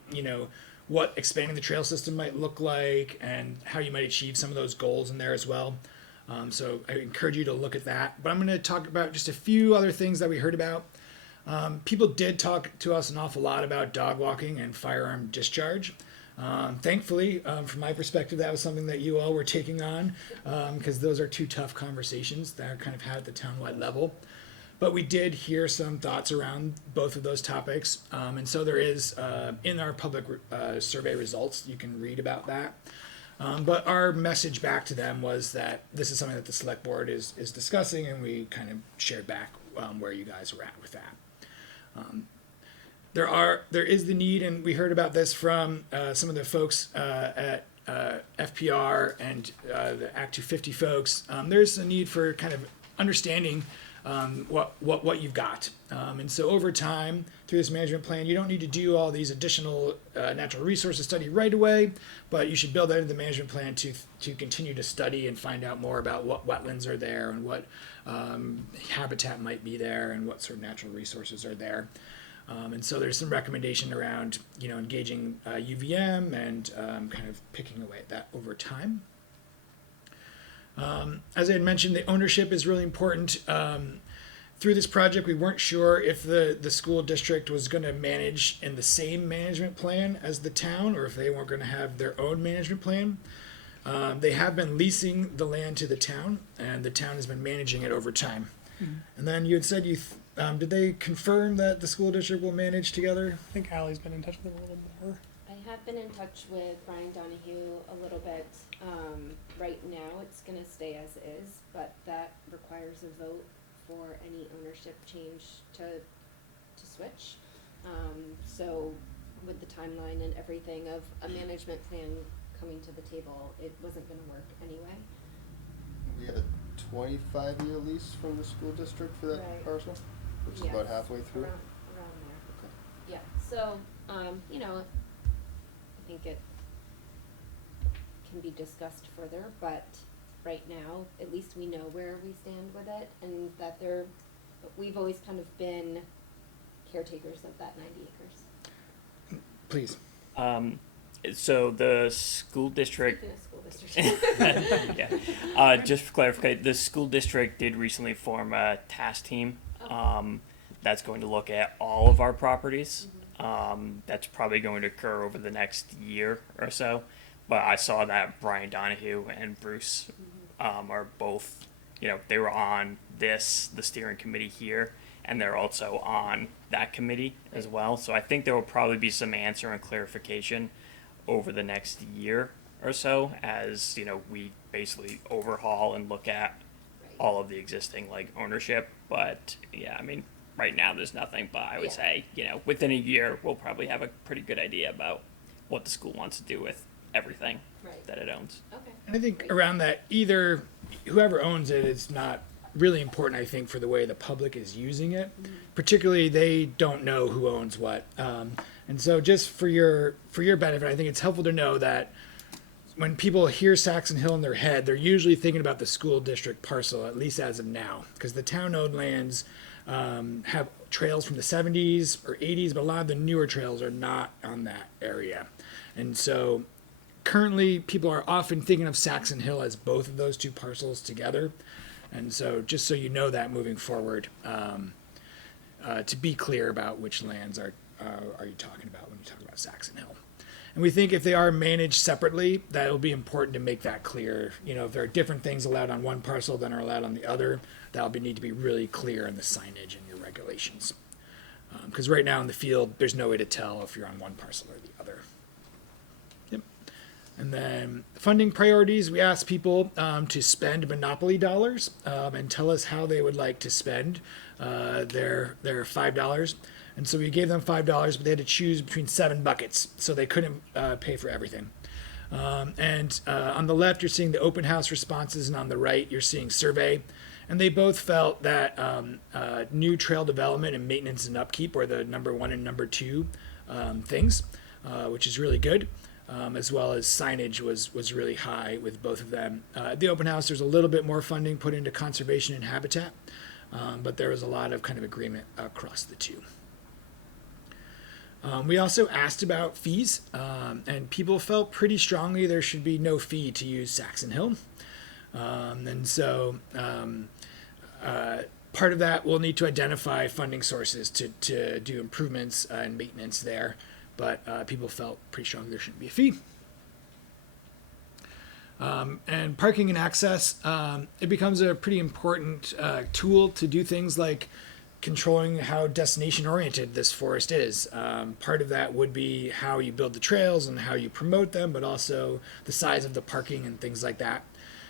what expanding the trail system might look like and how you might achieve some of those goals in there as well. So I encourage you to look at that. But I'm going to talk about just a few other things that we heard about. People did talk to us an awful lot about dog walking and firearm discharge. Thankfully, from my perspective, that was something that you all were taking on because those are two tough conversations that are kind of had at the townwide level. But we did hear some thoughts around both of those topics. And so there is, in our public survey results, you can read about that. But our message back to them was that this is something that the select board is discussing, and we kind of shared back where you guys were at with that. There is the need, and we heard about this from some of the folks at FPR and the Act 250 folks. There's a need for kind of understanding what you've got. And so over time, through this management plan, you don't need to do all these additional natural resources study right away, but you should build that into the management plan to continue to study and find out more about what wetlands are there and what habitat might be there and what sort of natural resources are there. And so there's some recommendation around, engaging UVM and kind of picking away at that over time. As I had mentioned, the ownership is really important. Through this project, we weren't sure if the school district was going to manage in the same management plan as the town or if they weren't going to have their own management plan. They have been leasing the land to the town, and the town has been managing it over time. Mm-hmm. And then you had said did they confirm that the school district will manage together? I think Allie's been in touch with them a little more. I have been in touch with Brian Donahue a little bit. Right now it's going to stay as is, but that requires a vote for any ownership change to switch. So with the timeline and everything of a management plan coming to the table, it wasn't going to work anyway. We had a 25-year lease from the school district for that Right. parcel, which is Yes, about halfway through. Around there. Yeah, so, I think it can be discussed further, but right now, at least we know where we stand with it, and that we've always kind of been caretakers of that 90 acres. Please. So the school district. Speaking of school district. Yeah. Just for clarification, the school district did recently form a task team that's going to look at all of our properties. That's probably going to occur over the next year or so. But I saw that Brian Donahue and Bruce are both, they were on the steering committee here, and they're also on that committee as well. So I think there will probably be some answer and clarification over the next year or so as, we basically overhaul and look at all of the existing ownership. But yeah, right now there's nothing, but I would say, within a year, we'll probably have a pretty good idea about what the school wants to do with everything that it owns. Okay. And I think around that, either whoever owns it is not really important, I think, for the way the public is using it. Particularly, they don't know who owns what. And so just for your benefit, I think it's helpful to know that when people hear Saxon Hill in their head, they're usually thinking about the school district parcel, at least as of now, because the town-owned lands have trails from the 70s or 80s, but a lot of the newer trails are not on that area. And so currently people are often thinking of Saxon Hill as both of those two parcels together. And so just so you know that moving forward, to be clear about which lands are you talking about when you talk about Saxon Hill. And we think if they are managed separately, that it'll be important to make that clear. You know, if there are different things allowed on one parcel than are allowed on the other, that'll need to be really clear in the signage and your regulations. Because right now in the field, there's no way to tell if you're on one parcel or the other. Yep. And then funding priorities, we asked people to spend monopoly dollars and tell us how they would like to spend their $5. And so we gave them $5, but they had to choose between 7 buckets, so they couldn't pay for everything. And on the left, you're seeing the open house responses, and on the right, you're seeing survey. And they both felt that new trail development and maintenance and upkeep were the number 1 and number 2 things, which is really good, as well as signage was really high with both of them. At the open house, there's a little bit more funding put into conservation and habitat, but there was a lot of kind of agreement across the two. We also asked about fees, and people felt pretty strongly there should be no fee to use Saxon Hill. And so part of that, we'll need to identify funding sources to do improvements and maintenance there, but people felt pretty strongly there shouldn't be a fee. And parking and access, it becomes a pretty important tool to do things like controlling how destination oriented this forest is. Part of that would be how you build the trails and how you promote them, but also the size of the parking and things like that.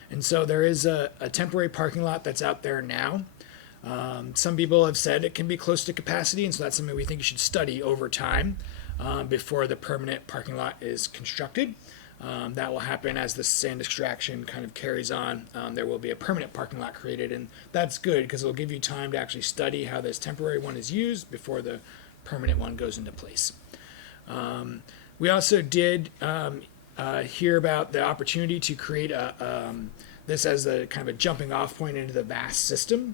And so there is a temporary parking lot that's out there now. Some people have said it can be close to capacity, and so that's something we think you should study over time before the permanent parking lot is constructed. That will happen as the sand extraction kind of carries on. There will be a permanent parking lot created, and that's good because it'll give you time to actually study how this temporary one is used before the permanent one goes into place. We also did hear about the opportunity to create this as a kind of a jumping off point into the vast system.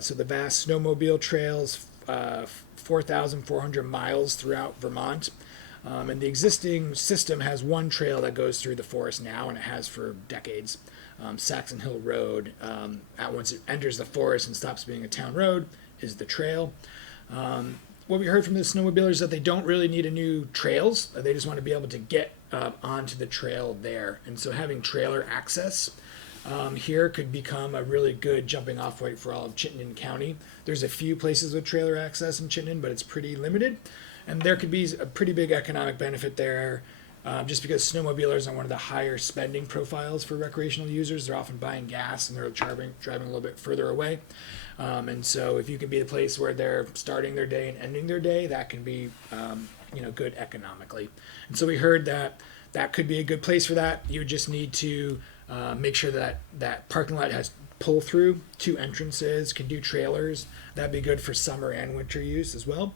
So the vast snowmobile trails, 4,400 miles throughout Vermont. And the existing system has one trail that goes through the forest now, and it has for decades. Saxon Hill Road, once it enters the forest and stops being a town road, is the trail. What we heard from the snowmobilers is that they don't really need a new trails. They just want to be able to get onto the trail there. And so having trailer access here could become a really good jumping off point for all of Chittenden County. There's a few places with trailer access in Chittenden, but it's pretty limited. And there could be a pretty big economic benefit there just because snowmobilers are one of the higher spending profiles for recreational users. They're often buying gas and they're driving a little bit further away. And so if you can be the place where they're starting their day and ending their day, that can be good economically. And so we heard that could be a good place for that. You would just need to make sure that parking lot has pull through, 2 entrances, can do trailers. That'd be good for summer and winter use as well.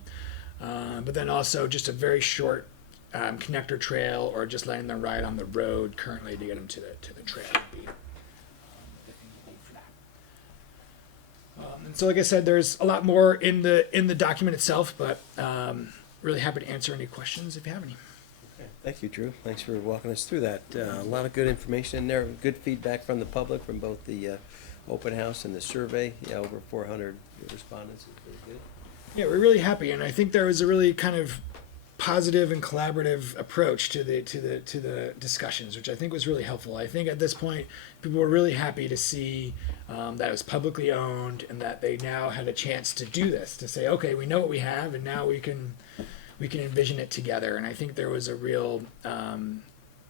But then also just a very short connector trail, or just letting them ride on the road currently to get them to the trail would be for that. And so, like I said, there's a lot more in the document itself, but really happy to answer any questions if you have any. Okay. Thank you, Drew. Thanks for walking us through that. A lot of good information in there. Good feedback from the public, from both the open house and the survey. Yeah, over 400 respondents. Is pretty good. Yeah, we're really happy, and I think there was a really kind of positive and collaborative approach to the discussions, which I think was really helpful. I think at this point, people were really happy to see that it was publicly owned and that they now had a chance to do this, to say, okay, we know what we have, and now we can envision it together. And I think there was a real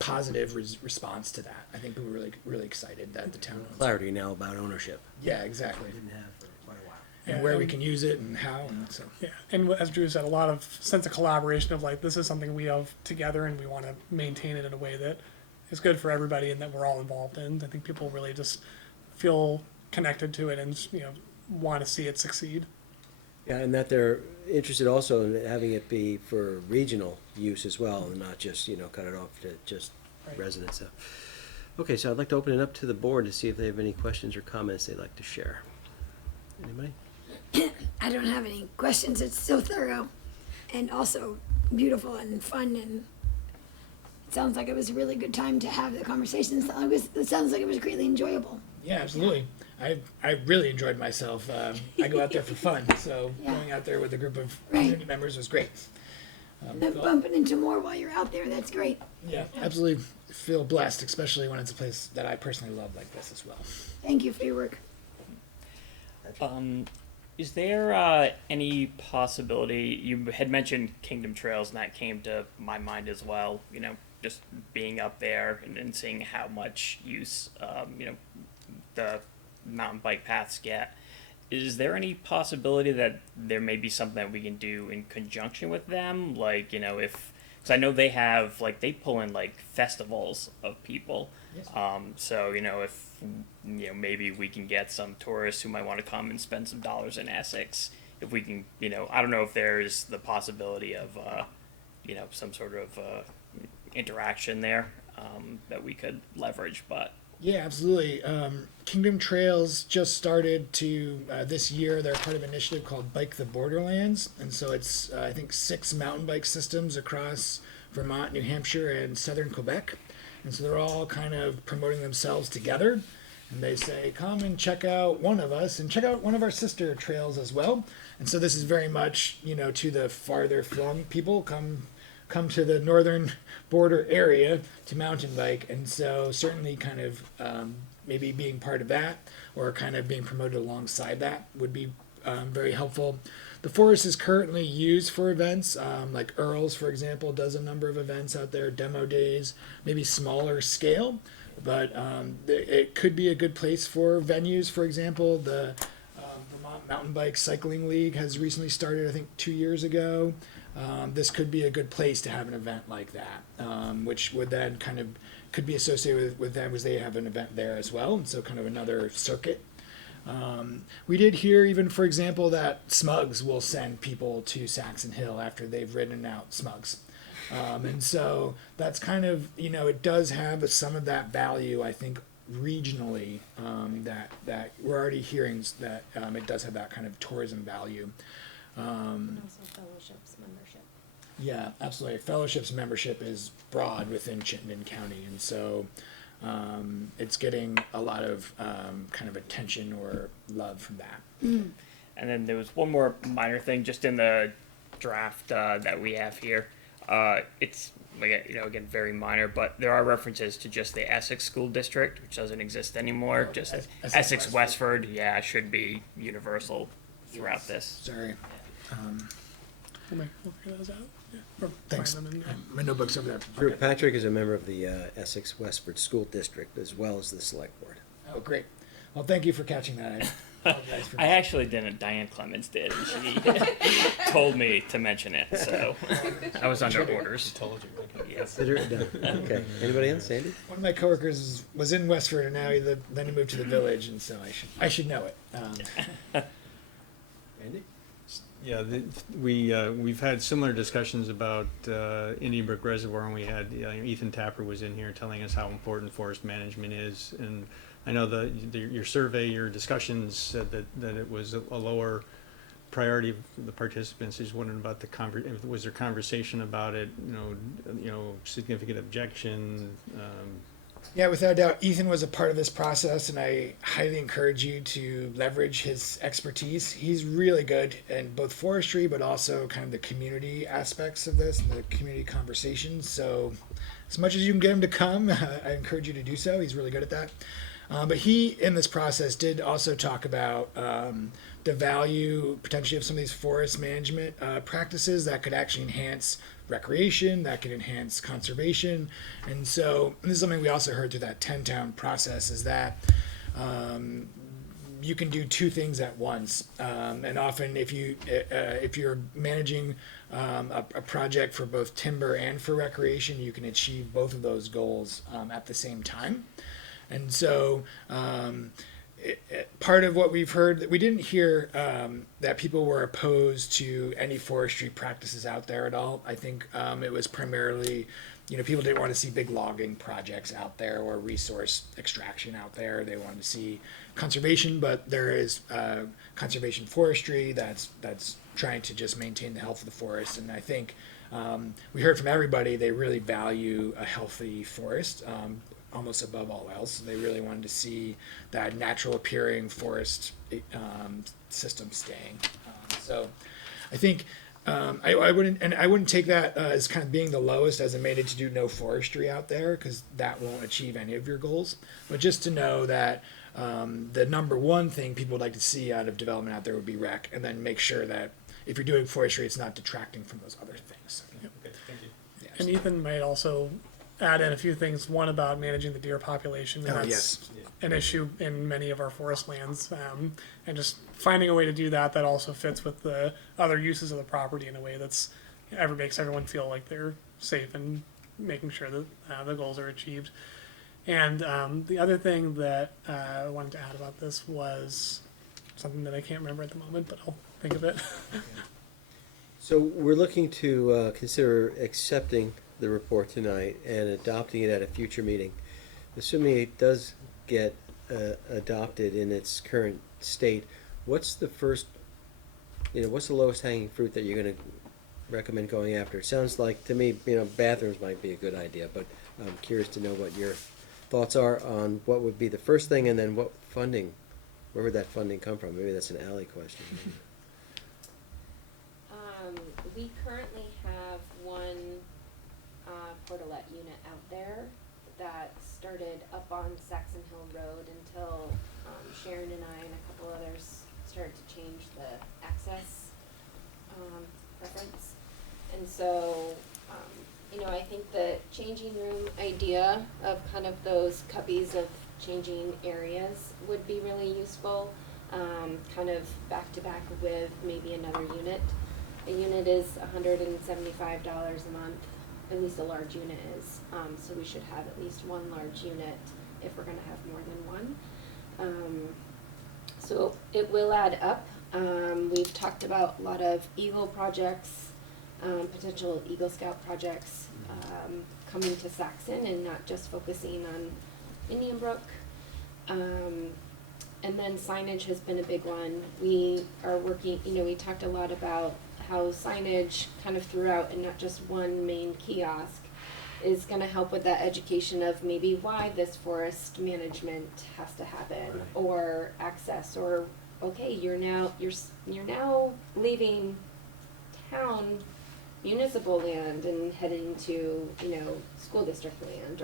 positive response to that. I think people were really excited that the town owns Clarity now about ownership. Yeah, exactly. Didn't have for quite a while. And where we can use it and how, and so. Yeah, and as Drew said, a lot of sense of collaboration of like, this is something we have together and we want to maintain it in a way that is good for everybody and that we're all involved in. I think people really just feel connected to it and want to see it succeed. Yeah, and that they're interested also in having it be for regional use as well, and not just cut it off to just residents. So. Okay, so I'd like to open it up to the board to see if they have any questions or comments they'd like to share. Anybody? I don't have any questions. It's so thorough and also beautiful and fun, and it sounds like it was a really good time to have the conversations. It sounds like it was greatly enjoyable. Yeah, absolutely. I really enjoyed myself. I go out there for fun, so Yeah. going out there with a group of Right. community members was great. Bumping into more while you're out there, that's great. Yeah, absolutely feel blessed, especially when it's a place that I personally love like this as well. Thank you for your work. Is there any possibility, you had mentioned Kingdom Trails, and that came to my mind as well, you know, just being up there and seeing how much use, you know, the mountain bike paths get. Is there any possibility that there may be something that we can do in conjunction with them? Like, you know, because I know they have, like, they pull in, like, festivals of people. Yes. So, you know, if, you know, maybe we can get some tourists who might want to come and spend some dollars in Essex. If we can, you know, I don't know if there's the possibility of, you know, some sort of interaction there that we could leverage, but. Yeah, absolutely. Kingdom Trails just started to this year. They're part of an initiative called Bike the Borderlands, and so it's I think 6 mountain bike systems across Vermont, New Hampshire, and southern Quebec, and so they're all kind of promoting themselves together. And they say, come and check out one of us, and check out one of our sister trails as well. And so this is very much, you know, to the farther flung people. Come to the northern border area to mountain bike, and so certainly kind of maybe being part of that or kind of being promoted alongside that would be very helpful. The forest is currently used for events, like Earl's, for example, does a number of events out there, demo days, maybe smaller scale, but it could be a good place for venues. For example, the Vermont Mountain Bike Cycling League has recently started, I think 2 years ago. This could be a good place to have an event like that, which would then kind of could be associated with them because they have an event there as well, and so kind of another circuit. We did hear even, for example, that Smugs will send people to Saxon Hill after they've ridden out Smugs. And so that's kind of, you know, it does have some of that value, I think, regionally, that we're already hearing that it does have that kind of tourism value. And also fellowships membership. Yeah, absolutely. Fellowships membership is broad within Chittenden County, and so it's getting a lot of kind of attention or love from that. And then there was one more minor thing just in the draft that we have here. It's, you know, again, very minor, but there are references to just the Essex School District, which doesn't exist anymore. Just Essex Westford, yeah, should be universal throughout this. Sorry. We'll figure those out. Yeah. Or Thanks. find them in there. My notebook's over there. Sure, Okay. Patrick is a member of the Essex Westford School District as well as the Select Board. Oh, great. Well, thank you for catching that. I apologize for I actually didn't. Diane Clemens did, and she told me to mention it, so I was under orders. Told you. Yes. Consider it done. Okay. Anybody else, Sandy? One of my coworkers was in Westford, and now then he moved to the village, and so I should know it. Andy? Yeah, we've had similar discussions about Indian Brook Reservoir, and we had Ethan Tapper was in here telling us how important forest management is, and I know your survey, your discussions said that it was a lower priority for the participants. Just wondering about was there conversation about it? You know, significant objection. Yeah, without a doubt, Ethan was a part of this process, and I highly encourage you to leverage his expertise. He's really good in both forestry, but also kind of the community aspects of this and the community conversations. So as much as you can get him to come, I encourage you to do so. He's really good at that. But he, in this process, did also talk about the value potentially of some of these forest management practices that could actually enhance recreation, that could enhance conservation. And so this is something we also heard through that 10-town process, is that you can do two things at once. And often if you're managing a project for both timber and for recreation, you can achieve both of those goals at the same time. And so part of what we've heard, we didn't hear that people were opposed to any forestry practices out there at all. I think it was primarily people didn't want to see big logging projects out there or resource extraction out there. They wanted to see conservation, but there is conservation forestry that's trying to just maintain the health of the forest. And I think we heard from everybody they really value a healthy forest. Almost above all else, they really wanted to see that natural appearing forest system staying. So I think I wouldn't take that as kind of being the lowest as a mandate to do no forestry out there, because that won't achieve any of your goals. But just to know that the number one thing people would like to see out of development out there would be rec, and then make sure that if you're doing forestry, it's not detracting from those other things. Okay, thank you. Yeah, And Ethan might also add in a few things. One about managing the deer population, and that's yes. an issue in many of our forest lands, and just finding a way to do that that also fits with the other uses of the property in a way that's makes everyone feel like they're safe and making sure that the goals are achieved. And the other thing that I wanted to add about this was something that I can't remember at the moment, but I'll think of it. So we're looking to consider accepting the report tonight and adopting it at a future meeting. Assuming it does get adopted in its current state, what's the first, what's the lowest hanging fruit that you're going to recommend going after? It sounds like to me, bathrooms might be a good idea, but I'm curious to know what your thoughts are on what would be the first thing, and then what funding, where would that funding come from? Maybe that's an alley question. We currently have one portalet unit out there that started up on Saxon Hill Road until Sharon and I and a couple others started to change the access preference. And so, I think the changing room idea of kind of those cubbies of changing areas would be really useful, kind of back to back with maybe another unit. A unit is $175 a month, at least a large unit is, so we should have at least one large unit if we're gonna have more than one. So it will add up. We've talked about a lot of Eagle projects, potential Eagle Scout projects, coming to Saxon and not just focusing on Indian Brook. And then signage has been a big one. We are working, we talked a lot about how signage kind of throughout and not just one main kiosk is going to help with that education of maybe why this forest management has to happen, right, or access, or okay, you're now leaving town municipal land and heading to school district land,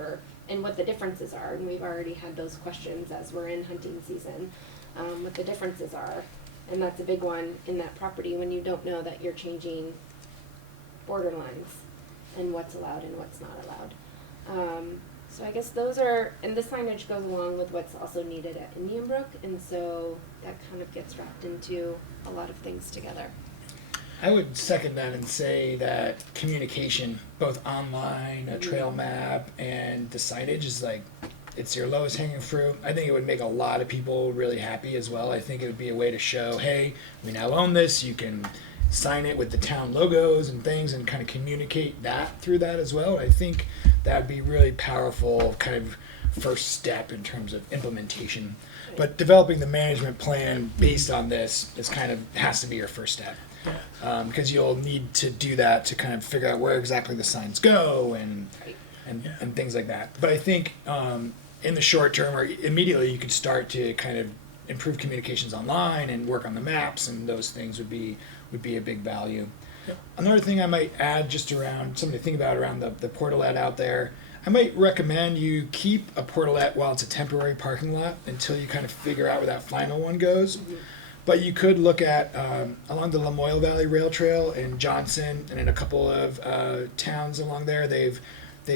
and what the differences are. And we've already had those questions as we're in hunting season, what the differences are. And that's a big one in that property when you don't know that you're changing borderlines and what's allowed and what's not allowed. So I guess those are, and the signage goes along with what's also needed at Indian Brook, and so that kind of gets wrapped into a lot of things together. I would second that and say that communication, both online, a trail map, and the signage is it's your lowest hanging fruit. I think it would make a lot of people really happy as well. I think it would be a way to show, hey, we now own this. You can sign it with the town logos and things and kind of communicate that through that as well. I think that would be really powerful kind of first step in terms of implementation. But developing the management plan based on this has to be your first step. Because you'll need to do that to kind of figure out where exactly the signs go and things like that. But I think in the short term or immediately you could start to kind of improve communications online and work on the maps, and those things would be a big value. Yep. Another thing I might add just around something to think about around the portalet out there, I might recommend you keep a portalet while it's a temporary parking lot until you kind of figure out where that final one goes. Mm-hmm. But you could look at along the Lamoille Valley Rail Trail in Johnson and in a couple of towns along there, they've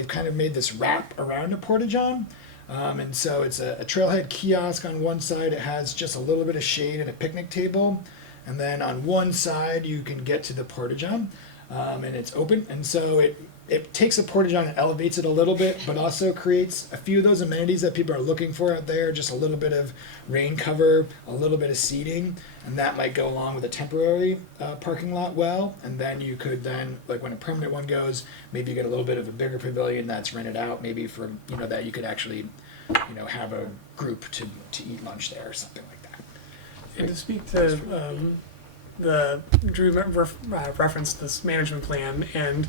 kind of made this wrap around a porta-john. And so it's a trailhead kiosk on one side. It has just a little bit of shade and a picnic table. And then on one side, you can get to the porta-john, and it's open. And so it takes a porta john and elevates it a little bit, but also creates a few of those amenities that people are looking for out there. Just a little bit of rain cover, a little bit of seating, and that might go along with a temporary parking lot well. And then you could then, like when a permanent one goes, maybe you get a little bit of a bigger pavilion that's rented out, maybe for, you know, that you could actually, you know, have a group to eat lunch there or something like that. And to speak to Drew referenced this management plan, and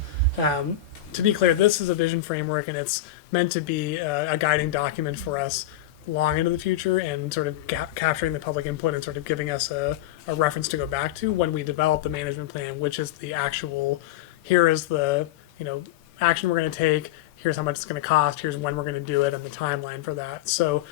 to be clear, this is a vision framework, and it's meant to be a guiding document for us long into the future, and sort of capturing the public input and sort of giving us a reference to go back to when we develop the management plan, which is the actual, here is the, you know, action we're going to take, here's how much it's going to cost, here's when we're going to do it, and the timeline for that. So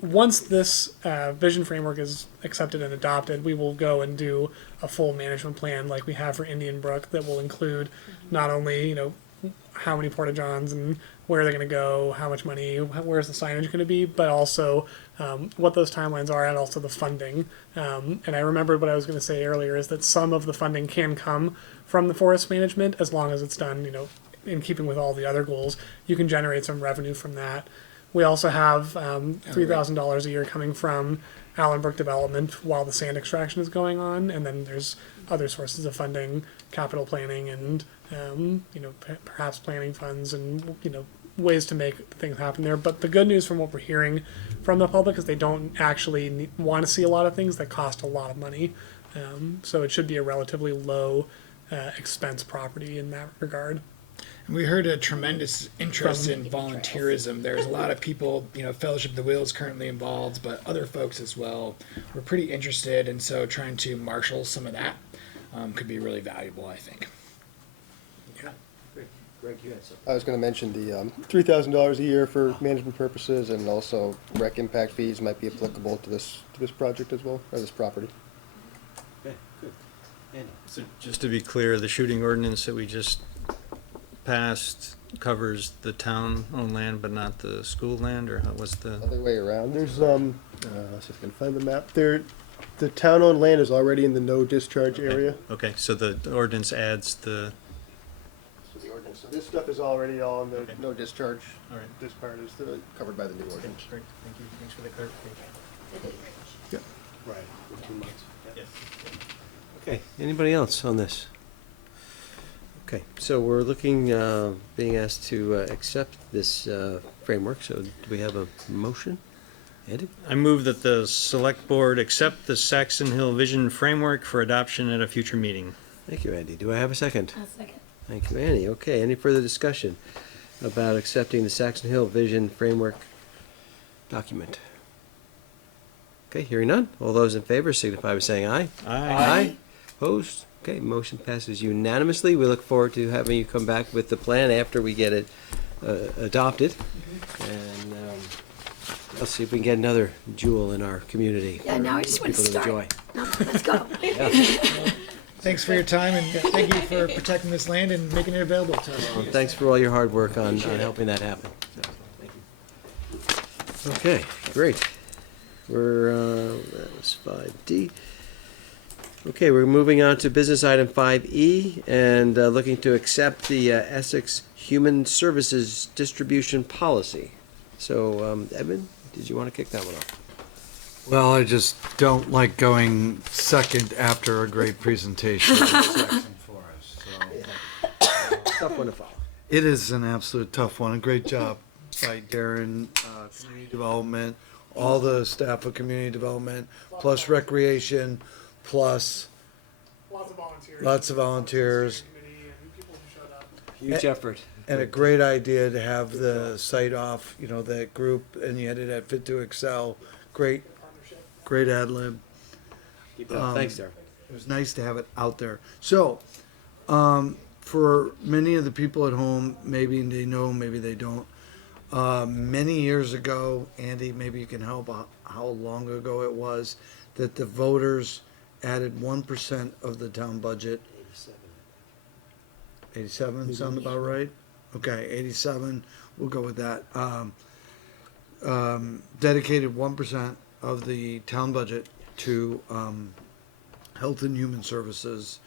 once this vision framework is accepted and adopted, we will go and do a full management plan like we have for Indian Brook that will include not only, you know, how many porta johns and where they're going to go, how much money, where's the signage going to be, but also what those timelines are, and also the funding. And I remembered what I was going to say earlier is that some of the funding can come from the forest management as long as it's done, you know, in keeping with all the other goals. You can generate some revenue from that. We also have $3,000 a year coming from Allenbrook Development while the sand extraction is going on, and then there's other sources of funding, capital planning, and you know, perhaps planning funds, and you know, ways to make things happen there. But the good news from what we're hearing from the public is they don't actually want to see a lot of things that cost a lot of money. So it should be a relatively low expense property in that regard. And we heard a tremendous interest in volunteerism. There's a lot of people, you know, Fellowship of the Wheel is currently involved, but other folks as well were pretty interested, and so trying to marshal some of that could be really valuable, I think. Yeah. Great. Greg, you had something. I was going to mention the $3,000 a year for management purposes, and also rec impact fees might be applicable to this project as well, or this property. Okay, good. Andy? So just to be clear, the shooting ordinance that we just passed covers the town-owned land, but not the school land, or what's the? Other way around. There's let's just find the map. The town-owned land is already in the no discharge area. Okay, so the ordinance adds the. So this stuff is already all in the Okay. no discharge. All right. This part is covered by the new ordinance. Great, thank you. Thanks for the clarification. Right, for 2 months. Yes. Okay, anybody else on this? Okay, so we're looking, being asked to accept this framework, so do we have a motion? Andy? I move that the Select Board accept the Saxon Hill Vision Framework for adoption at a future meeting. Thank you, Andy. Do I have a second? I'll second. Thank you, Annie. Okay, any further discussion about accepting the Saxon Hill Vision Framework document? Okay, hearing none. All those in favor signify by saying aye. Aye. Opposed? Okay, motion passes unanimously. We look forward to having you come back with the plan after we get it adopted. And let's see if we can get another jewel in our community. Yeah, now I just want to people start. enjoy. No, let's go. Thanks for your time, and thank you for protecting this land and making it available to us. Thanks for all your hard work on helping that happen. So, thank you. Okay, great. We're, that was 5D. Okay, we're moving on to business item 5E, and looking to accept the Essex Human Services Distribution Policy. So, Edmund, did you want to kick that one off? Well, I just don't like going second after a great presentation in Saxon Forest. So. Tough one to follow. It is an absolute tough one. A great job by Darren, community development, all the staff of community development, plus recreation, plus Lots of volunteers. Huge effort. and a great idea to have the site off, you know, that group, and you had it at Fit to Excel. Great ad lib. Keep it up. Thanks, Darren. It was nice to have it out there. So, for many of the people at home, maybe they know, maybe they don't. Many years ago, Andy, maybe you can help out how long ago it was that the voters added 1% of the town budget. 87 sound about right? Okay, 87. We'll go with that. Dedicated 1% of the town budget to health and human services.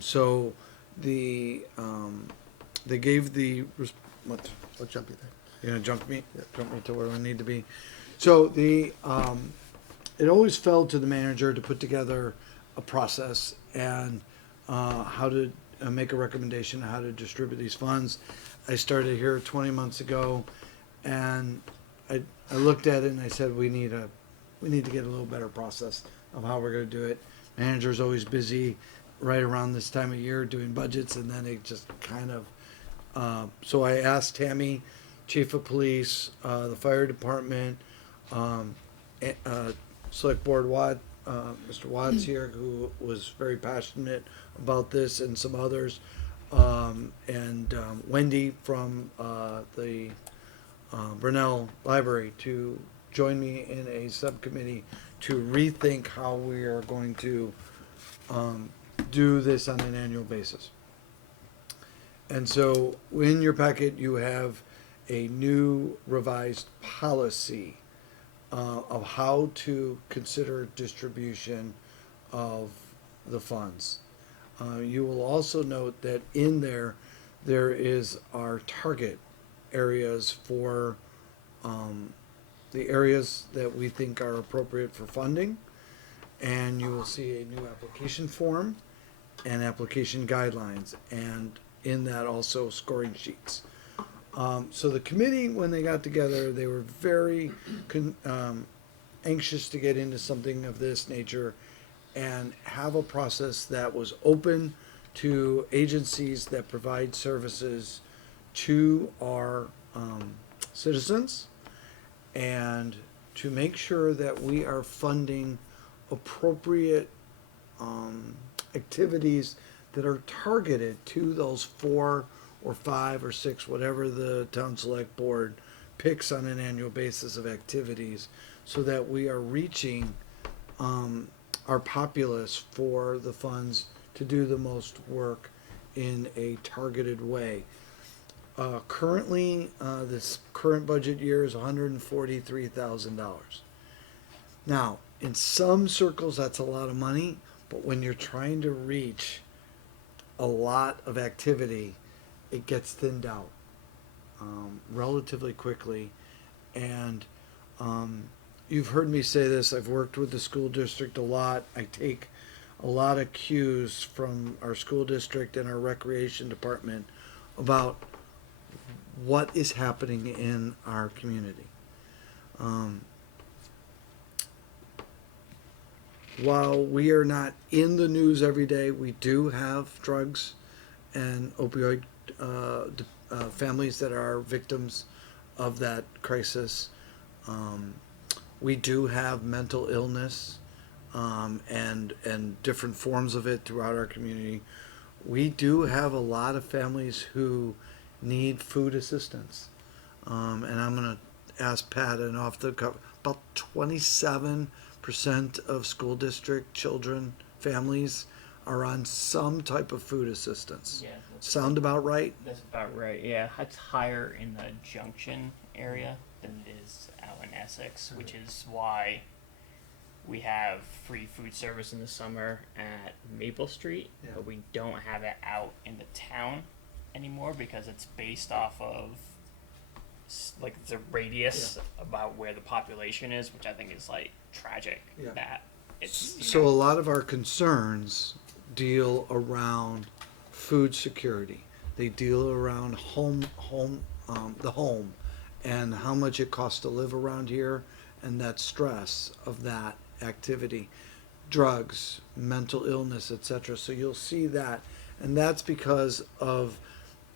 So the they gave the, what, I'll jump you there. you know, jump me to where we need to be. So it always fell to the manager to put together a process and how to make a recommendation on how to distribute these funds. I started here 20 months ago, and I looked at it and I said, we need to get a little better process of how we're going to do it. Manager's always busy right around this time of year doing budgets, and then it just kind of. So I asked Tammy, Chief of Police, the Fire Department, Select Board Mr. Watts here, who was very passionate about this, and some others, and Wendy from the Brunel Library to join me in a subcommittee to rethink how we are going to do this on an annual basis. And so in your packet, you have a new revised policy of how to consider distribution of the funds. You will also note that in there is our target areas for the areas that we think are appropriate for funding. And you will see a new application form and application guidelines, and in that also scoring sheets. So the committee, when they got together, they were very anxious to get into something of this nature and have a process that was open to agencies that provide services to our citizens, and to make sure that we are funding appropriate activities that are targeted to those 4 or 5 or 6, whatever the town select board picks on an annual basis of activities, so that we are reaching our populace for the funds to do the most work in a targeted way. Currently, this current budget year is $143,000. Now, in some circles, that's a lot of money, but when you're trying to reach a lot of activity, it gets thinned out relatively quickly. And you've heard me say this, I've worked with the school district a lot. I take a lot of cues from our school district and our recreation department about what is happening in our community. While we are not in the news every day, we do have drugs and opioid families that are victims of that crisis. We do have mental illness and different forms of it throughout our community. We do have a lot of families who need food assistance. And I'm going to ask Pat, and off the cuff, about 27% of school district children, families, are on some type of food assistance. Yeah. Sound about right? That's about right. Yeah, it's higher in the Junction area than it is out in Essex, which is why we have free food service in the summer at Maple Street, but we don't have it out in the town anymore because it's based off of like the radius about where the population is, which I think is like tragic. That it's so a lot of our concerns deal around food security. They deal around the home, and how much it costs to live around here, and that stress of that activity, drugs, mental illness, etc. So you'll see that, and that's because of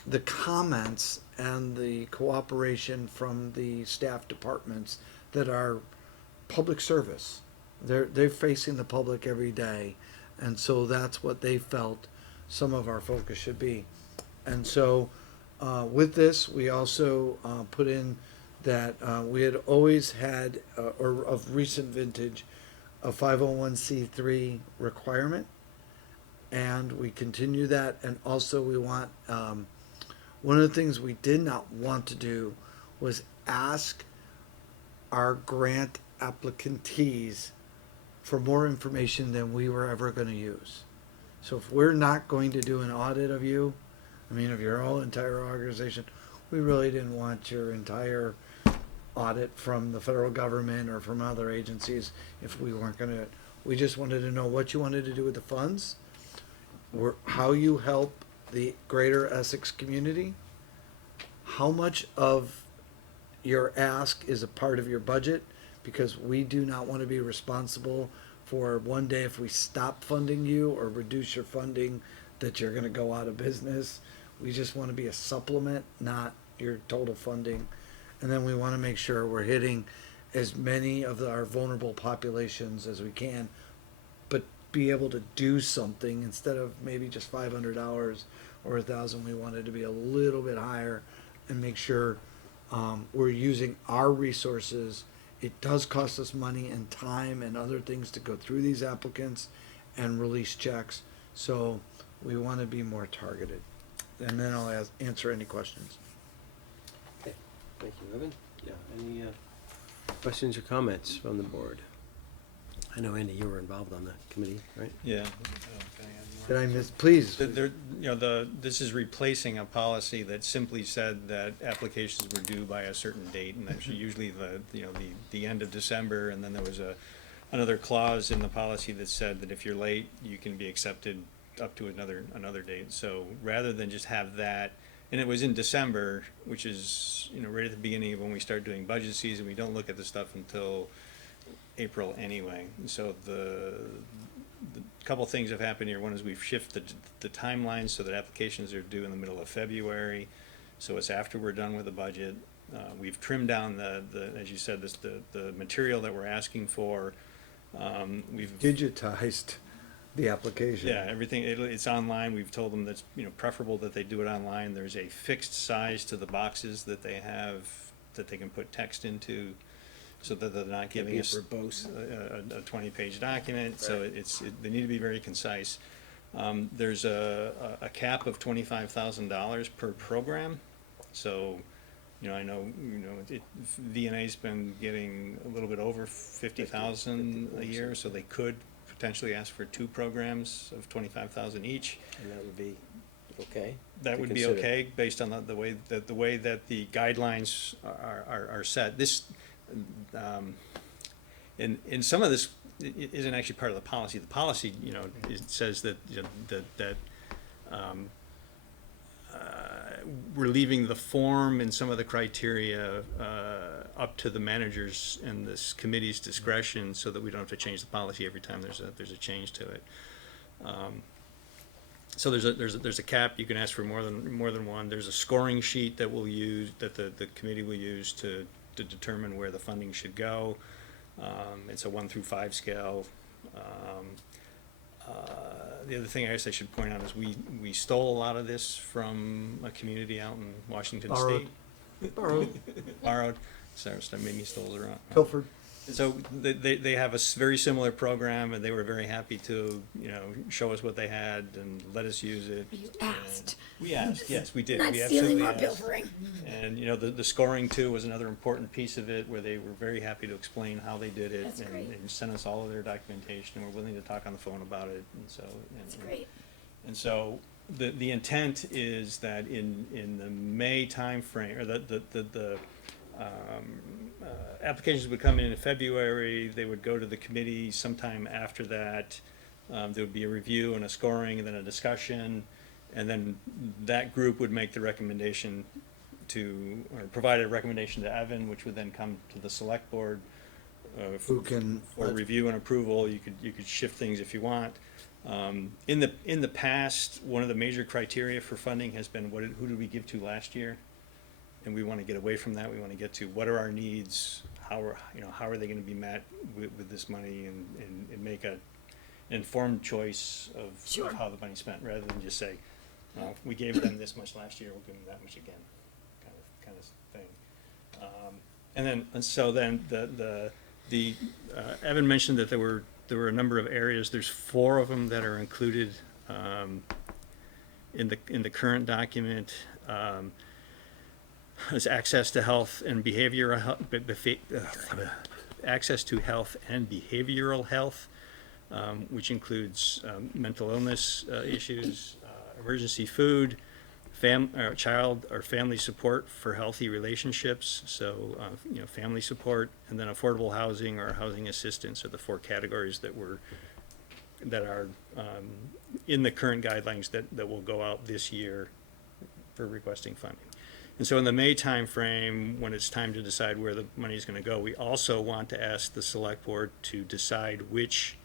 the comments and the cooperation from the staff departments that are public service. They're facing the public every day, and so that's what they felt some of our focus should be. And so with this, we also put in that we had always had, or of recent vintage, a 501c3 requirement, and we continue that. And also we want, one of the things we did not want to do was ask our grant applicantees for more information than we were ever going to use. So if we're not going to do an audit of you, I mean, if your whole entire organization, we really didn't want your entire audit from the federal government or from other agencies if we weren't gonna, we just wanted to know what you wanted to do with the funds, or how you help the greater Essex community, how much of your ask is a part of your budget, because we do not want to be responsible for one day if we stop funding you or reduce your funding that you're going to go out of business. We just want to be a supplement, not your total funding. And then we want to make sure we're hitting as many of our vulnerable populations as we can, but be able to do something instead of maybe just $500 or $1,000. We want it to be a little bit higher and make sure we're using our resources. It does cost us money and time and other things to go through these applicants and release checks. So we want to be more targeted. And then I'll answer any questions. Okay, thank you, Evan. Yeah, any questions or comments from the board? I know, Andy, you were involved on the committee, right? Yeah. Did I miss? Please. This is replacing a policy that simply said that applications were due by a certain date, and that's usually the end of December, and then there was another clause in the policy that said that if you're late, you can be accepted up to another date. So rather than just have that, and it was in December, which is right at the beginning of when we start doing budget season, we don't look at the stuff until April anyway. And so the couple things have happened here. One is we've shifted the timeline so that applications are due in the middle of February, so it's after we're done with the budget. We've trimmed down the as you said, the material that we're asking for. We've digitized the application. Yeah, everything, it's online. We've told them that's preferable that they do it online. There's a fixed size to the boxes that they have that they can put text into, so that they're not giving us a 20-page document. Right. So they need to be very concise. There's a cap of $25,000 per program. So, I know VNA's been getting a little bit over 50,000 a year, so they could potentially ask for 2 programs of 25,000 each. And that would be okay? That would be okay based on the way that the guidelines are set. This. And some of this isn't actually part of the policy. The policy, it says that we're leaving the form and some of the criteria up to the managers and this committee's discretion, so that we don't have to change the policy every time there's a change to it. So there's a cap. You can ask for more than one. There's a scoring sheet that we'll use, that the committee will use to determine where the funding should go. It's a 1 through 5 scale. The other thing I guess I should point out is we stole a lot of this from a community out in Washington State. Borrowed. So maybe stole it around. Pilfered. So they have a very similar program, and they were very happy to show us what they had and let us use it. You asked. We asked, yes, we did. Not We stealing absolutely or asked. pilfering. And the scoring too was another important piece of it, where they were very happy to explain how they did it. That's great. And sent us all of their documentation, and were willing to talk on the phone about it. And so That's great. And so the intent is that in the May timeframe, or the applications would come in February. They would go to the committee sometime after that. There would be a review and a scoring, and then a discussion, and then that group would make the recommendation or provide a recommendation to Evan, which would then come to the select board Who can for review and approval. You could shift things if you want. In the past, one of the major criteria for funding has been who did we give to last year, and we want to get away from that. We want to get to what are our needs, how are they going to be met with this money, and make an informed choice of how the money's spent, rather than just say, we gave them this much last year, we'll give them that much again, kind of thing. So then Evan mentioned that there were a number of areas. There's 4 of them that are included in the current document. There's access to health and behavioral health, access to health and behavioral health, which includes mental illness issues, emergency food, child or family support for healthy relationships, so, family support, and then affordable housing or housing assistance are the four categories that are in the current guidelines that will go out this year for requesting funding. And so in the May timeframe, when it's time to decide where the money is going to go, we also want to ask the select board to decide which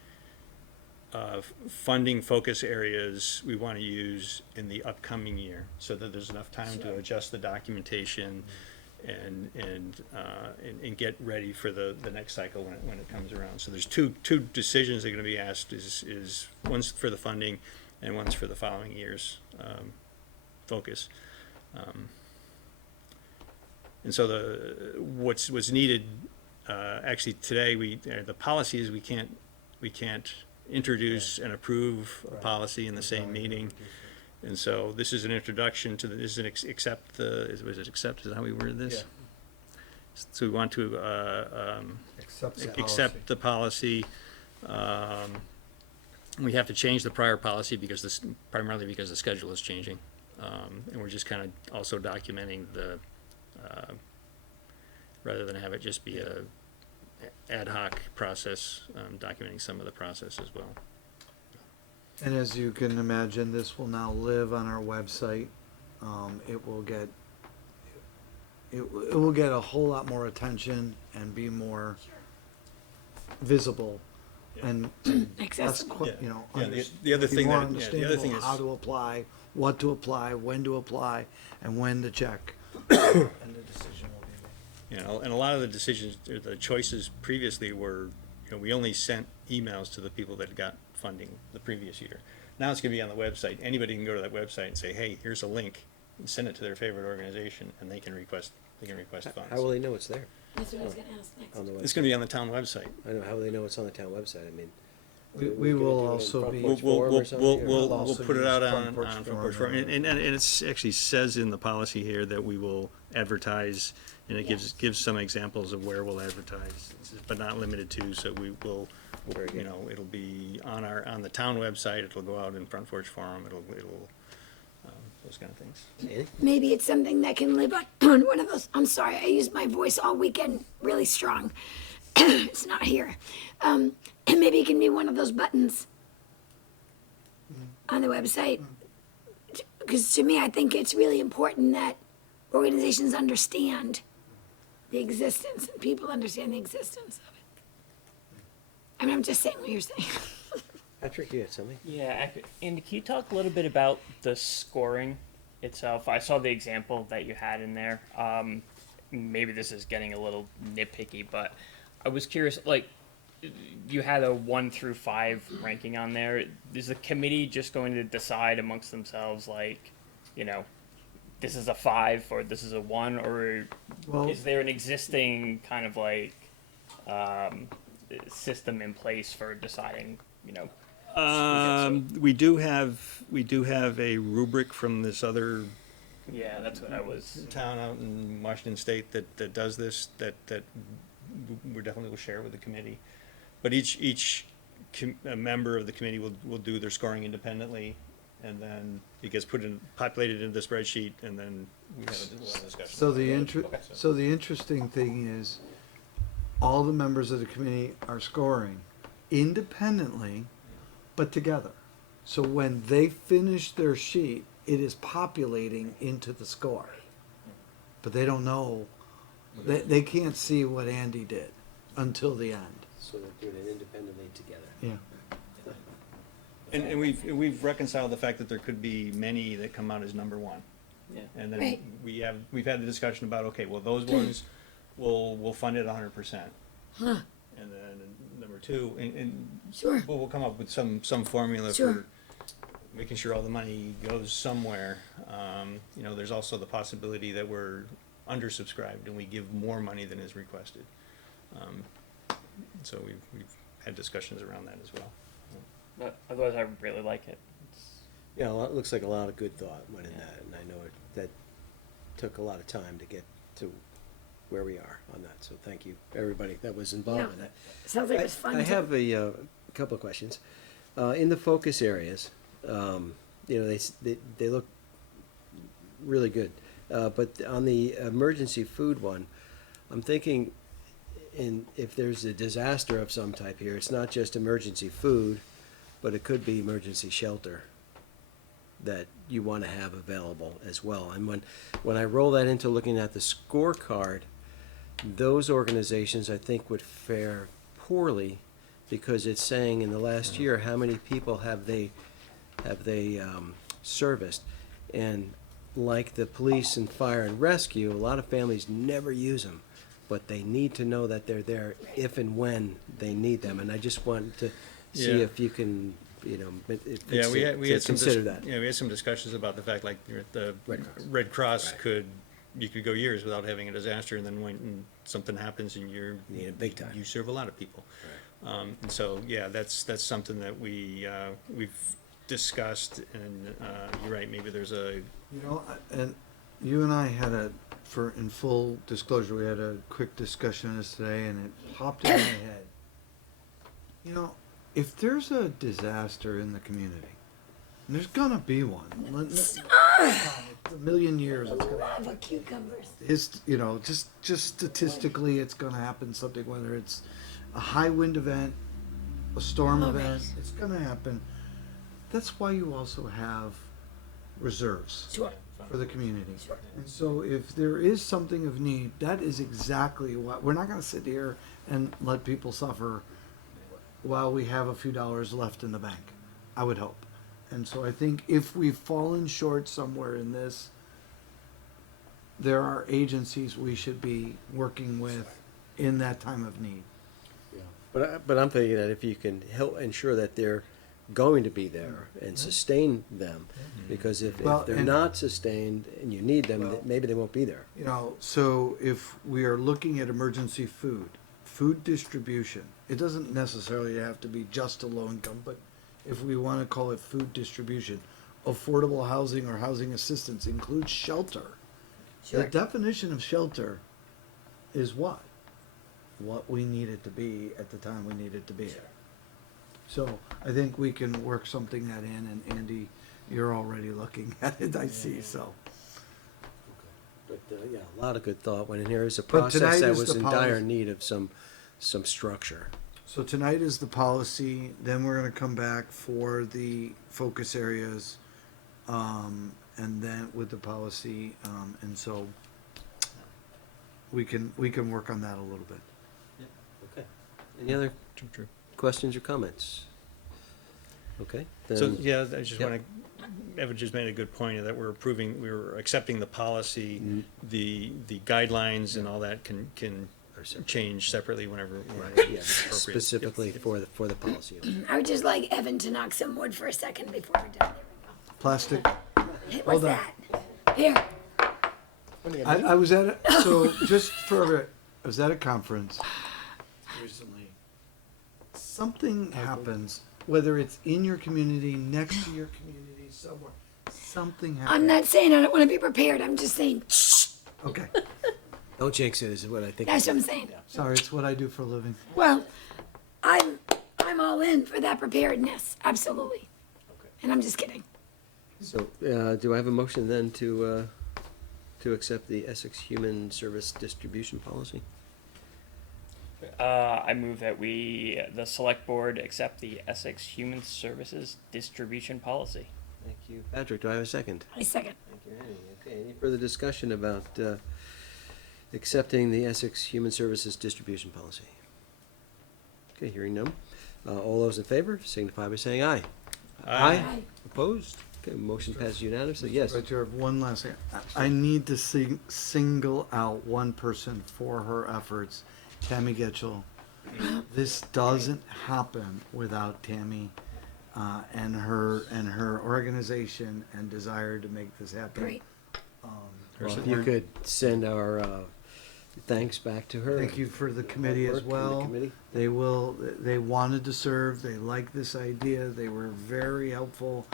funding focus areas we want to use in the upcoming year, so that there's enough time to adjust the documentation and get ready for the next cycle when it comes around. So there's two decisions that are going to be asked, is one's for the funding and one's for the following year's focus. And so what's needed, actually today, the policy is we can't introduce and approve a policy in the same meeting. And so this is an introduction to was it accept, is that how we worded this? Yeah. So we want to accept the policy. We have to change the prior policy primarily because the schedule is changing. And we're just kind of also documenting rather than have it just be a ad hoc process, documenting some of the process as well. And as you can imagine, this will now live on our website. It will get a whole lot more attention and be more visible and Accessible. The other thing more that, the other thing understandable is, how to apply, what to apply, when to apply, and when to check. And the decision will be made. and a lot of the decisions, the choices previously were, we only sent emails to the people that got funding the previous year. Now it's going to be on the website. Anybody can go to that website and say, hey, here's a link, and send it to their favorite organization, and they can request funds. How will they know it's there That's what I was gonna ask next. on the It's website? going to be on the town website. I don't know, how will they know it's on the town website? I mean, We can will do it in also front be- porch We'll forum or something, or- We'll we'll also put it use out front on porch front forum porch forum, and- and it's actually says in the policy here that we will advertise, and it gives some examples of where we'll advertise, but not limited to. So we will, Very good. it'll be on the town website. It'll go out in front porch forum. It'll those kind of things. Andy? Maybe it's something that can live on one of those. I'm sorry, I used my voice all weekend really strong. It's not here. And maybe it can be one of those buttons on the website. Because to me, I think it's really important that organizations understand the existence, and people understand the existence of it. I mean, I'm just saying what you're saying. Patrick, you had something? Yeah, and can you talk a little bit about the scoring itself? I saw the example that you had in there. Maybe this is getting a little nitpicky, but I was curious, like, you had a 1 through 5 ranking on there. Is the committee just going to decide amongst themselves, like, this is a 5 or this is a 1, or Well- is there an existing kind of like system in place for deciding, We do have a rubric from this other Yeah, that's what I was. town out in Washington State that does this, that we definitely will share with the committee. But each a member of the committee will do their scoring independently, and then it gets populated into the spreadsheet, and then we'll have a discussion. So the interesting thing is, all the members of the committee are scoring independently, but together. So when they finish their sheet, it is populating into the score. But they don't know, they can't see what Andy did until the end. So they're doing it independently together. Yeah. And we've reconciled the fact that there could be many that come out as number 1. Yeah. And then Right. we've had the discussion about, okay, well, those ones we'll fund it 100%. Huh. And then number 2, and Sure. we'll come up with some formula Sure. for making sure all the money goes somewhere. There's also the possibility that we're undersubscribed and we give more money than is requested. So we've had discussions around that as well. But otherwise, I really like it. Yeah, it looks like a lot of good thought went in that, and I know that took a lot of time to get to where we are on that. So thank you, everybody that was involved in that. Sounds like it was fun. I too. have a couple of questions. In the focus areas, they look really good. But on the emergency food one, I'm thinking if there's a disaster of some type here, it's not just emergency food, but it could be emergency shelter that you want to have available as well. And when I roll that into looking at the scorecard, those organizations, I think, would fare poorly because it's saying in the last year, how many people have they serviced? And like the police and fire and rescue, a lot of families never use them, but they need to know that they're there if and when they need them. And I just want to see Yeah. if you can, Yeah, we had some consider that. Yeah, we had some discussions about the fact like the Red Cross you could go years without having a disaster, and then when something happens and you need it big time. You serve a lot of people, and so yeah, that's something that we've discussed, and you're right. Maybe there's a And you and I had in full disclosure, we had a quick discussion on this today, and it popped in my head. If there's a disaster in the community, and there's gonna be one, a million years, it's gonna happen. Lava cucumbers. Just statistically, it's gonna happen. Something, whether it's a high wind event, a storm event, it's gonna happen. That's why you also have reserves for the community. And so if there is something of need, that is exactly what, we're not gonna sit here and let people suffer while we have a few dollars left in the bank, I would hope. And so I think if we've fallen short somewhere in this, there are agencies we should be working with in that time of need. But I'm thinking that if you can help ensure that they're going to be there and sustain them, because if they're not sustained and you need them, maybe they won't be there. So if we are looking at emergency food distribution, it doesn't necessarily have to be just a low income, but if we want to call it food distribution, affordable housing or housing assistance includes shelter. Sure. The definition of shelter is what we need it to be at the time we need it to be. So I think we can work something that in, and Andy, you're already looking at it, I see, so. But, yeah, a lot of good thought went in here. It's a But process tonight that is was the in dire policy. need of some structure. So tonight is the policy, then we're gonna come back for the focus areas, and then with the policy, and so we can work on that a little bit. Okay. Any other questions or comments? Okay. So, then- yeah, I just want to, Evan just made a good point that we're accepting the policy, the guidelines and all that can change separately whenever Yeah, it's appropriate. specifically for the policy. I would just like Evan to knock some wood for a second before we're done. Plastic, What's Hold on. that? Here. I was at, so just for, I was at a conference recently. Something happens, whether it's in your community, next to your community, somewhere, something happens. I'm not saying I don't want to be prepared. I'm just saying, shh. Okay, Don't jinx it, is what I think. That's what I'm saying. sorry, it's what I do for a living. Well, I'm all in for that preparedness. Absolutely. And I'm just kidding. So, do I have a motion then to accept the Essex Human Service Distribution Policy? I move that the select board accept the Essex Human Services Distribution Policy. Thank you. Patrick, do I have a second? I second. Thank you, Annie. Okay, any further discussion about accepting the Essex Human Services Distribution Policy? Okay, hearing none. All those in favor signify by saying aye. Aye. Opposed? Okay, motion passes unanimously, yes. But you have one last thing. I need to single out one person for her efforts, Tammy Getchell. This doesn't happen without Tammy and her organization and desire to make this happen. Great. Well, if you could send our thanks back to her. Thank you for the committee as Work in the well. committee. They wanted to serve, they liked this idea, they were very helpful.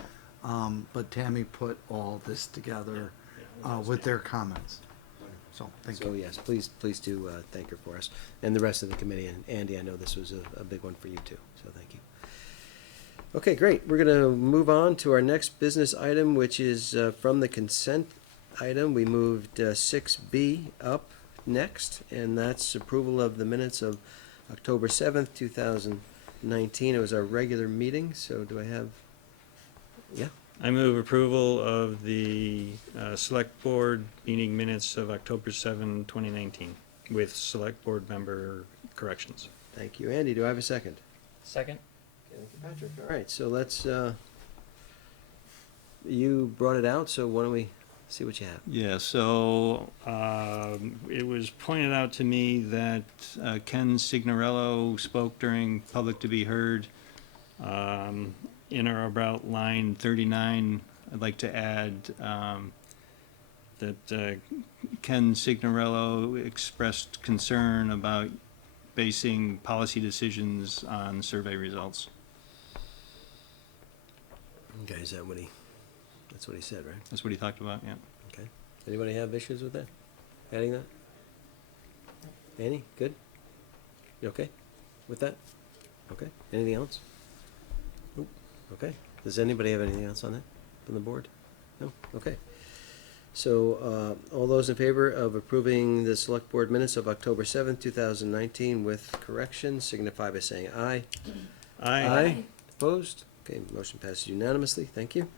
But Tammy put all this together with their comments. So, thank So you. yes, please do thank her for us, and the rest of the committee, and Andy, I know this was a big one for you too, so thank you. Okay, great, we're gonna move on to our next business item, which is from the consent item, we moved 6B up next, and that's approval of the minutes of October 7th, 2019. It was our regular meeting, so do I have, yeah? I move approval of the Select Board meeting minutes of October 7, 2019, with Select Board member corrections. Thank you, Andy. Do I have a second? Second. Thank you, Patrick. All right, so let's, you brought it out, so why don't we see what you have? Yeah, so it was pointed out to me that Ken Signorello spoke during Public to be Heard. In or about line 39, I'd like to add that Ken Signorello expressed concern about basing policy decisions on survey results. Okay, is that what that's what he said, right? That's what he talked about, yeah. Okay. Anybody have issues with that? Adding that? Annie, good? You okay with that? Okay. Anything else? Nope. Okay. Does anybody have anything else on that from the board? No? Okay. So, all those in favor of approving the Select Board minutes of October 7th, 2019 with corrections signify by saying aye. Aye. Opposed? Okay, motion passes unanimously. Thank you.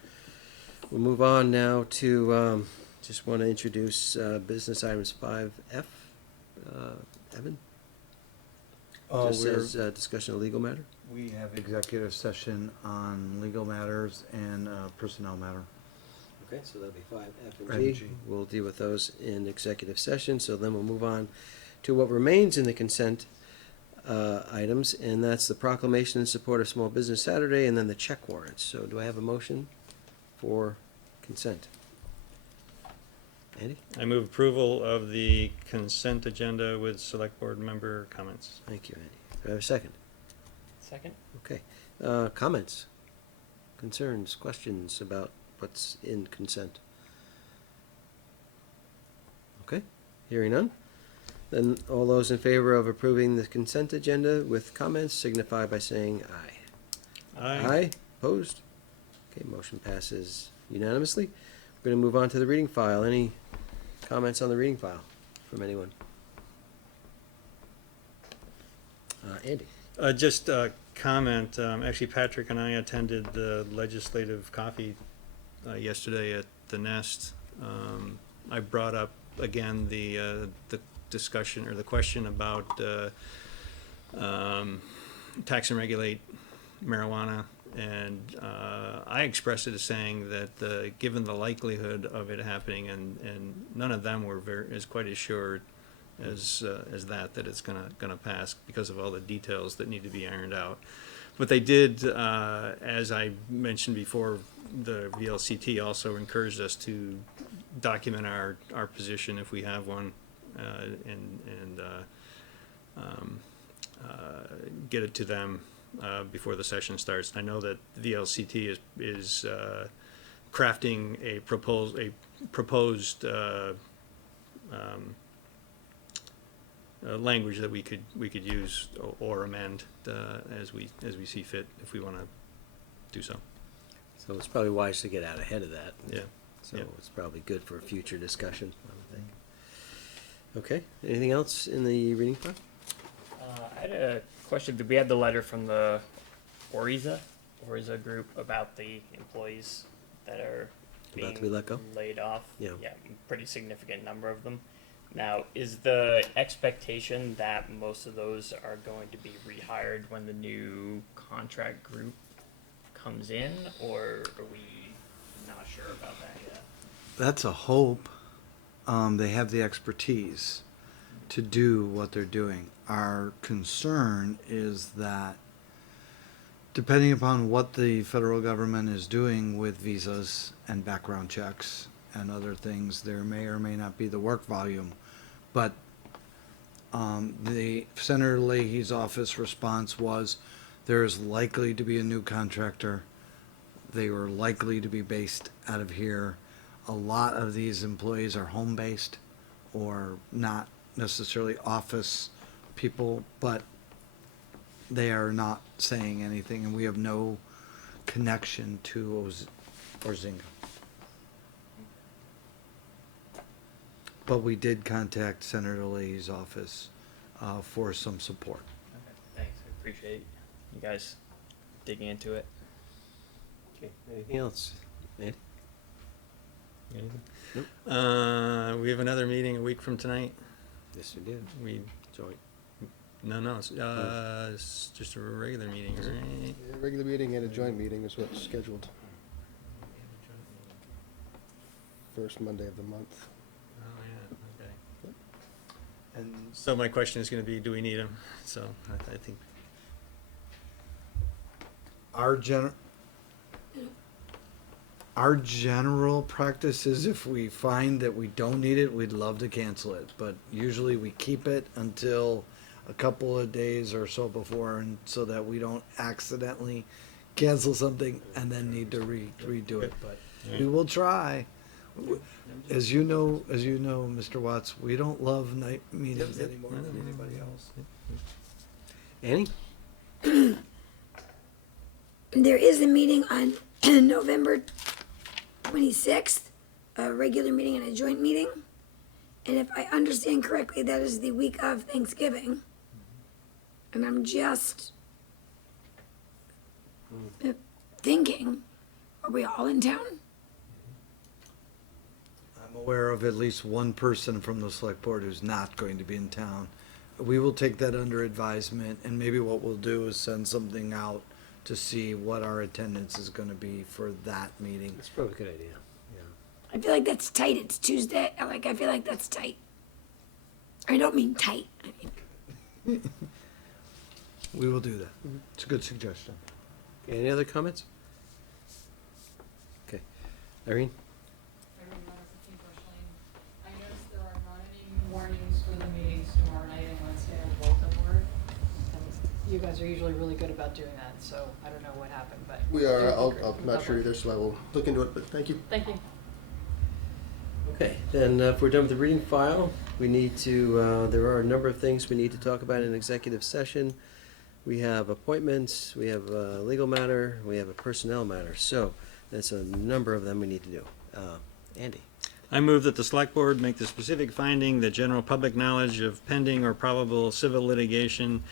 We'll move on now to, just want to introduce business items 5F. Evan? Just says discussion of legal matter? We have executive session on legal matters and personnel matter. Okay, so that'll be 5F F and G. We'll deal with those in executive session, so then we'll move on to what remains in the consent items, and that's the proclamation in support of Small Business Saturday, and then the check warrants. So do I have a motion for consent? Andy? I move approval of the consent agenda with Select Board member comments. Thank you, Andy. Do I have a second? Second. Okay. Comments, concerns, questions about what's in consent? Okay, hearing none. Then all those in favor of approving the consent agenda with comments signify by saying aye. Aye. Opposed? Okay, motion passes unanimously. We're going to move on to the reading file. Any comments on the reading file from anyone? Andy? Just a comment, actually Patrick and I attended the legislative coffee yesterday at the Nest. I brought up again the discussion or the question about tax and regulate marijuana, and I expressed it as saying that given the likelihood of it happening, and none of them were as quite as sure as that it's gonna pass because of all the details that need to be ironed out. But they did, as I mentioned before, the VLCT also encouraged us to document our position if we have one, and get it to them before the session starts. And I know that the VLCT is crafting a proposed language that we could use or amend as we see fit if we want to do so. So it's probably wise to get out ahead of that. Yeah. So Yeah. it's probably good for a future discussion, I would think. Okay, anything else in the reading file? I had a question. Did we have the letter from the Oriza group about the employees that are About to be let go? laid off? Yeah. Yeah, pretty significant number of them. Now, is the expectation that most of those are going to be rehired when the new contract group comes in, or are we not sure about that yet? That's a hope. They have the expertise to do what they're doing. Our concern is that depending upon what the federal government is doing with visas and background checks and other things, there may or may not be the work volume. But the Senator Leahy's office response was there is likely to be a new contractor. They were likely to be based out of here. A lot of these employees are home-based or not necessarily office people, but they are not saying anything, and we have no connection to Orzinga. but we did contact Senator Leahy's office for some support. Thanks, I appreciate you guys digging into it. Okay, anything else? Andy? Anything? Nope. We have another meeting a week from tonight. Yes, we did. We, Joint. no, it's just a regular meeting, right? A regular meeting and a joint meeting is what's scheduled. First Monday of the month. Oh, yeah, okay. And So my question is gonna be, do we need them? So I think, our general practice is if we find that we don't need it, we'd love to cancel it. But usually we keep it until a couple of days or so before, and so that we don't accidentally cancel something and then need to redo it. But we will try. As you know, Mr. Watts, we don't love night meetings anymore than anybody else. Annie? There is a meeting on November 26th, a regular meeting and a joint meeting. And if I understand correctly, that is the week of Thanksgiving. And I'm just thinking, are we all in town? I'm aware of at least one person from the select board who's not going to be in town. We will take that under advisement, and maybe what we'll do is send something out to see what our attendance is gonna be for that meeting. That's probably a good idea. I feel like that's tight. It's Tuesday. I feel like that's tight. I don't mean tight. I mean, We will do that. It's a good suggestion. Okay, any other comments? Okay. Irene? Everyone has a few questions. I noticed there are not any warnings for the meetings tomorrow night and Wednesday on the bulletin board. You guys are usually really good about doing that, so I don't know what happened, but. We are, it would be great I'm for not the sure public. either, so I will look into it, but thank you. Thank you. Okay, then if we're done with the reading file, we need to, there are a number of things we need to talk about in executive session. We have appointments, we have a legal matter, we have a personnel matter, so that's a number of them we need to do. Andy? I move that the select board make the specific finding that general public knowledge of pending or probable civil litigation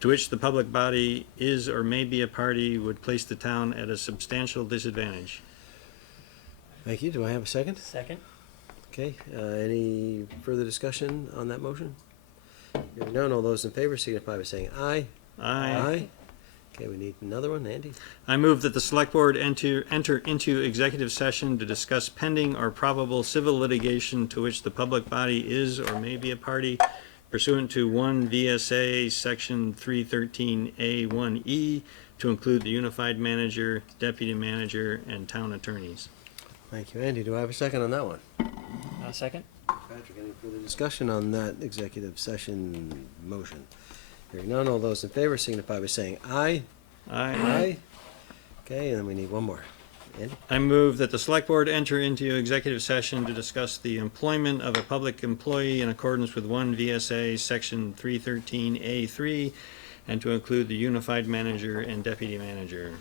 to which the public body is or may be a party would place the town at a substantial disadvantage. Thank you. Do I have a second? Second? Okay, any further discussion on that motion? Hearing none, all those in favor signify by saying aye. Aye. Okay, we need another one, Andy? I move that the select board enter into executive session to discuss pending or probable civil litigation to which the public body is or may be a party pursuant to 1 VSA Section 313A1E to include the unified manager, deputy manager, and town attorneys. Thank you, Andy. Do I have a second on that one? Second? Patrick, any further discussion on that executive session motion? Hearing none, all those in favor signify by saying aye. Aye. Okay, and then we need one more. Andy? I move that the select board enter into executive session to discuss the employment of a public employee in accordance with 1 VSA Section 313A3 and to include the unified manager and deputy manager.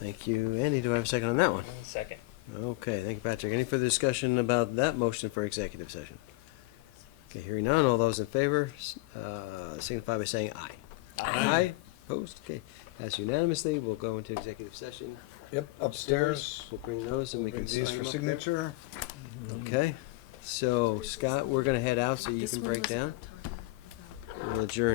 Thank you, Andy. Do I have a second on that one? Second. Okay, thank you, Patrick. Any further discussion about that motion for executive session? Okay, hearing none, all those in favor, signify by saying aye. Aye. Opposed? Okay, passed unanimously. We'll go into executive session. Yep, upstairs. We'll bring those and we can Bring these sign for them up there. signature. Okay, so Scott, we're gonna head out so you can break down. We'll adjourn.